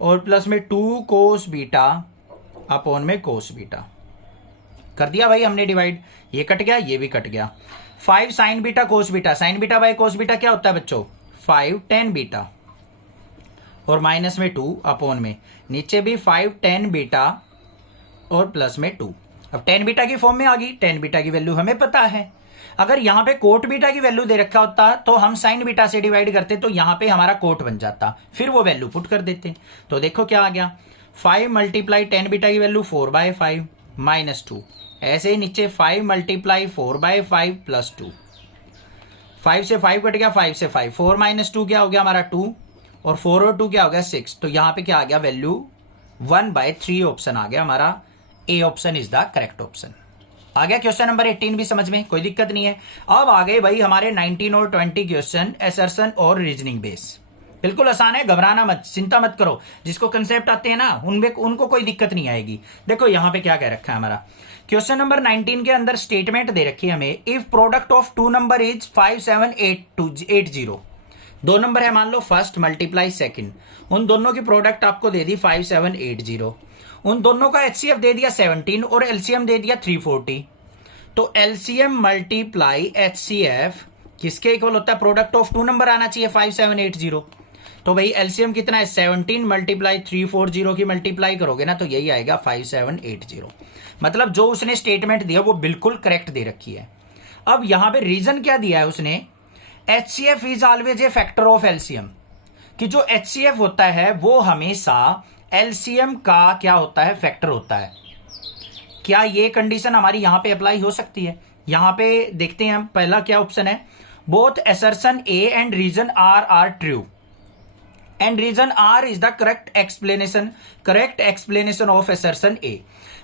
और प्लस में 2 cos बीटा अपॉन में cos बीटा। कर दिया भाई हमने डिवाइड, ये कट गया, ये भी कट गया। 5 sin beta cos beta, sin beta by cos beta क्या होता है बच्चों? 5 tan बीटा और माइनस में 2 अपॉन में नीचे भी 5 tan बीटा और प्लस में 2। अब tan बीटा की फॉर्म में आ गई, tan बीटा की वैल्यू हमें पता है। अगर यहां पे कोट बीटा की वैल्यू दे रखा होता तो हम sin बीटा से डिवाइड करते, तो यहां पे हमारा कोट बन जाता, फिर वो वैल्यू पुट कर देते। तो देखो क्या आ गया, 5 × tan बीटा की वैल्यू 4/5 माइनस 2, ऐसे ही नीचे 5 × 4/5 प्लस 2। 5 से 5 कट गया, 5 से 5, 4 - 2 क्या हो गया हमारा 2, और 4 और 2 क्या हो गया 6। तो यहां पे क्या आ गया? वैल्यू 1/3 ऑप्शन आ गया हमारा। A option is the correct option. आ गया क्वेश्चन नंबर 18 भी समझ में, कोई दिक्कत नहीं है। अब आ गए भाई हमारे 19 और 20 क्वेश्चन असर्शन और रीजनिंग बेस। बिल्कुल आसान है, घबराना मत, चिंता मत करो। जिसको कंसेप्ट आते हैं ना उनमें उनको कोई दिक्कत नहीं आएगी। देखो यहां पे क्या कह रखा है हमारा क्वेश्चन नंबर 19 के अंदर स्टेटमेंट दे रखी है हमें, if product of two number is 57880। दो नंबर है मान लो, फर्स्ट मल्टीप्लाई सेकंड, उन दोनों की प्रोडक्ट आपको दे दी 5780, उन दोनों का एचसीएफ दे दिया 17 और एलसीएम दे दिया 340। तो एलसीएम मल्टीप्लाई एचसीएफ किसके इक्वल होता है? प्रोडक्ट ऑफ टू नंबर आना चाहिए 5780। तो भाई एलसीएम कितना है? 17 मल्टीप्लाई 340 की मल्टीप्लाई करोगे ना तो यही आएगा 5780। मतलब जो उसने स्टेटमेंट दिया वो बिल्कुल करेक्ट दे रखी है। अब यहां पे रीजन क्या दिया है उसने? HCF is always a factor of LCM, कि जो एचसीएफ होता है वो हमेशा एलसीएम का क्या होता है? फैक्टर होता है। क्या ये कंडीशन हमारी यहां पे अप्लाई हो सकती है? यहां पे देखते हैं हम, पहला क्या ऑप्शन है, both assertion A and reason R true and reason R is the correct explanation of assertion A.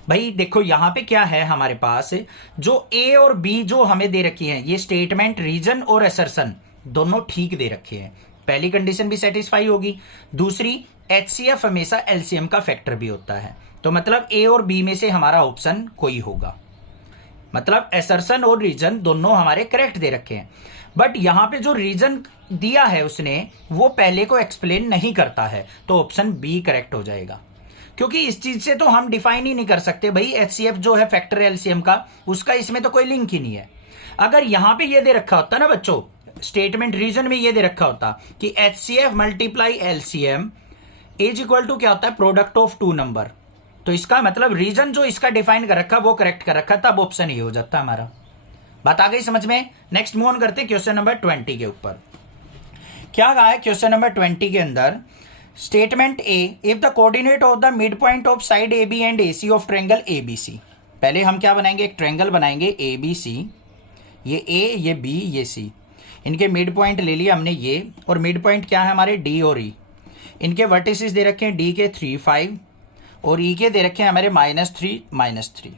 भाई देखो यहां पे क्या है हमारे पास, जो ए और बी जो हमें दे रखी है, ये स्टेटमेंट रीजन और असर्शन दोनों ठीक दे रखे हैं। पहली कंडीशन भी सेटिस्फाई होगी, दूसरी एचसीएफ हमेशा एलसीएम का फैक्टर भी होता है। तो मतलब ए और बी में से हमारा ऑप्शन कोई होगा, मतलब असर्शन और रीजन दोनों हमारे करेक्ट दे रखे हैं। बट यहां पे जो रीजन दिया है उसने वो पहले को एक्सप्लेन नहीं करता है, तो ऑप्शन बी करेक्ट हो जाएगा। क्योंकि इस चीज से तो हम डिफाइन ही नहीं कर सकते भाई एचसीएफ जो है फैक्टर एलसीएम का, उसका इसमें तो कोई लिंक ही नहीं है। अगर यहां पे ये दे रखा होता ना बच्चों, स्टेटमेंट रीजन में ये दे रखा होता कि HCF multiply LCM is equal to क्या होता है? प्रोडक्ट ऑफ टू नंबर, तो इसका मतलब रीजन जो इसका डिफाइन कर रखा वो करेक्ट कर रखा, तब ऑप्शन ये हो जाता हमारा। बात आ गई समझ में? नेक्स्ट मूव ऑन करते हैं क्वेश्चन नंबर 20 के ऊपर। क्या कहा है क्वेश्चन नंबर 20 के अंदर? Statement A, if the coordinate of the mid point of side A B and A C of triangle A B C. पहले हम क्या बनाएंगे? एक ट्रायंगल बनाएंगे ए बी सी, ये ए ये बी ये सी, इनके मिड पॉइंट ले लिया हमने ये, और मिड पॉइंट क्या है हमारे? डी और ई। इनके वर्टिसेस दे रखे हैं डी के 3 5 और ई के दे रखे हैं हमारे -3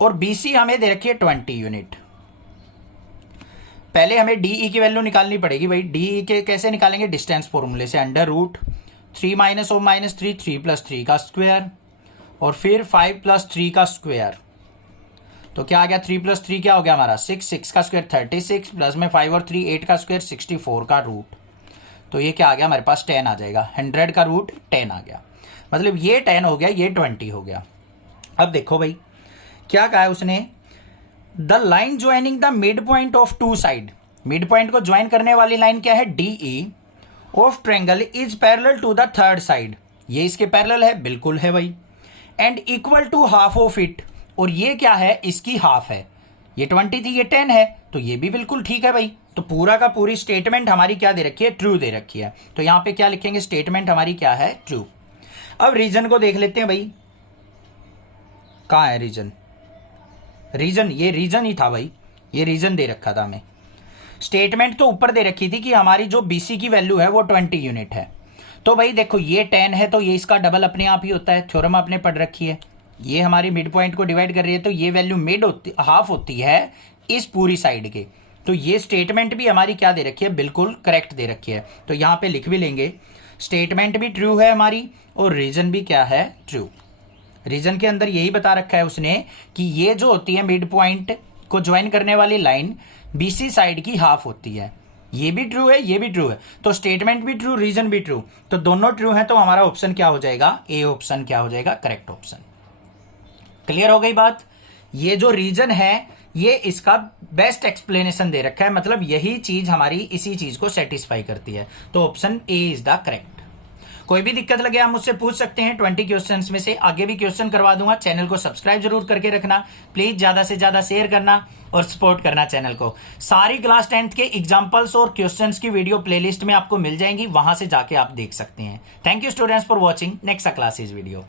और BC हमें दे रखी है 20 यूनिट। पहले हमें DE की वैल्यू निकालनी पड़ेगी भाई। DE के कैसे निकालेंगे? डिस्टेंस फॉर्मूले से, √3 - of -3 3 + 3 का स्क्वायर और फिर 5 + 3 का स्क्वायर। तो क्या आ गया? 3 + 3 क्या हो गया हमारा? 6 का स्क्वायर 36 प्लस में 5 और 3 8 का स्क्वायर 64 का रूट। तो ये क्या आ गया हमारे पास? 10 आ जाएगा। 100 का रूट 10 आ गया, मतलब ये 10 हो गया, ये 20 हो गया। अब देखो भाई क्या कहा है उसने? The line joining the mid point of two side, mid point को ज्वाइन करने वाली लाइन क्या है? DE of triangle is parallel to the third side. ये इसके पैरेलल है, बिल्कुल है भाई। And equal to half of it, और ये क्या है? इसकी हाफ है। ये 20 थी, ये 10 है, तो ये भी बिल्कुल ठीक है भाई। तो पूरा का पूरी स्टेटमेंट हमारी क्या दे रखी है? ट्रू दे रखी है। तो यहां पे क्या लिखेंगे? स्टेटमेंट हमारी क्या है? ट्रू। अब रीजन को देख लेते हैं भाई, कहां है रीजन? रीजन ये रीजन ही था भाई, ये रीजन दे रखा था हमें। स्टेटमेंट तो ऊपर दे रखी थी कि हमारी जो BC की वैल्यू है वो 20 यूनिट है। तो भाई देखो ये 10 है तो ये इसका डबल अपने आप ही होता है, थ्योरम आपने पढ़ रखी है। ये हमारी मिड पॉइंट को डिवाइड कर रही है, तो ये वैल्यू हाफ होती है इस पूरी साइड के। तो ये स्टेटमेंट भी हमारी क्या दे रखी है? बिल्कुल करेक्ट दे रखी है। तो यहां पे लिख भी लेंगे स्टेटमेंट भी ट्रू है हमारी और रीजन भी क्या है? ट्रू। रीजन के अंदर यही बता रखा है उसने कि ये जो होती है मिड पॉइंट को ज्वाइन करने वाली लाइन BC साइड की हाफ होती है। ये भी ट्रू है, ये भी ट्रू है, तो स्टेटमेंट भी ट्रू, रीजन भी ट्रू, तो दोनों ट्रू है। तो हमारा ऑप्शन क्या हो जाएगा? ए ऑप्शन क्या हो जाएगा? Correct option. क्लियर हो गई बात? ये जो रीजन है ये इसका बेस्ट एक्सप्लेनेशन दे रखा है, मतलब यही चीज हमारी इसी चीज को सेटिस्फाई करती है। तो option A is the correct. कोई भी दिक्कत लगे आप मुझसे पूछ सकते हैं। 20 क्वेश्चंस में से आगे भी क्वेश्चन करवा दूंगा। चैनल को सब्सक्राइब जरूर करके रखना, प्लीज ज्यादा से ज्यादा शेयर करना और सपोर्ट करना चैनल को। सारी क्लास 10th के एग्जांपल्स और क्वेश्चंस की वीडियो प्लेलिस्ट में आपको मिल जाएंगी, वहां से जाके आप देख सकते हैं। Thank you students for watching. Next classes video.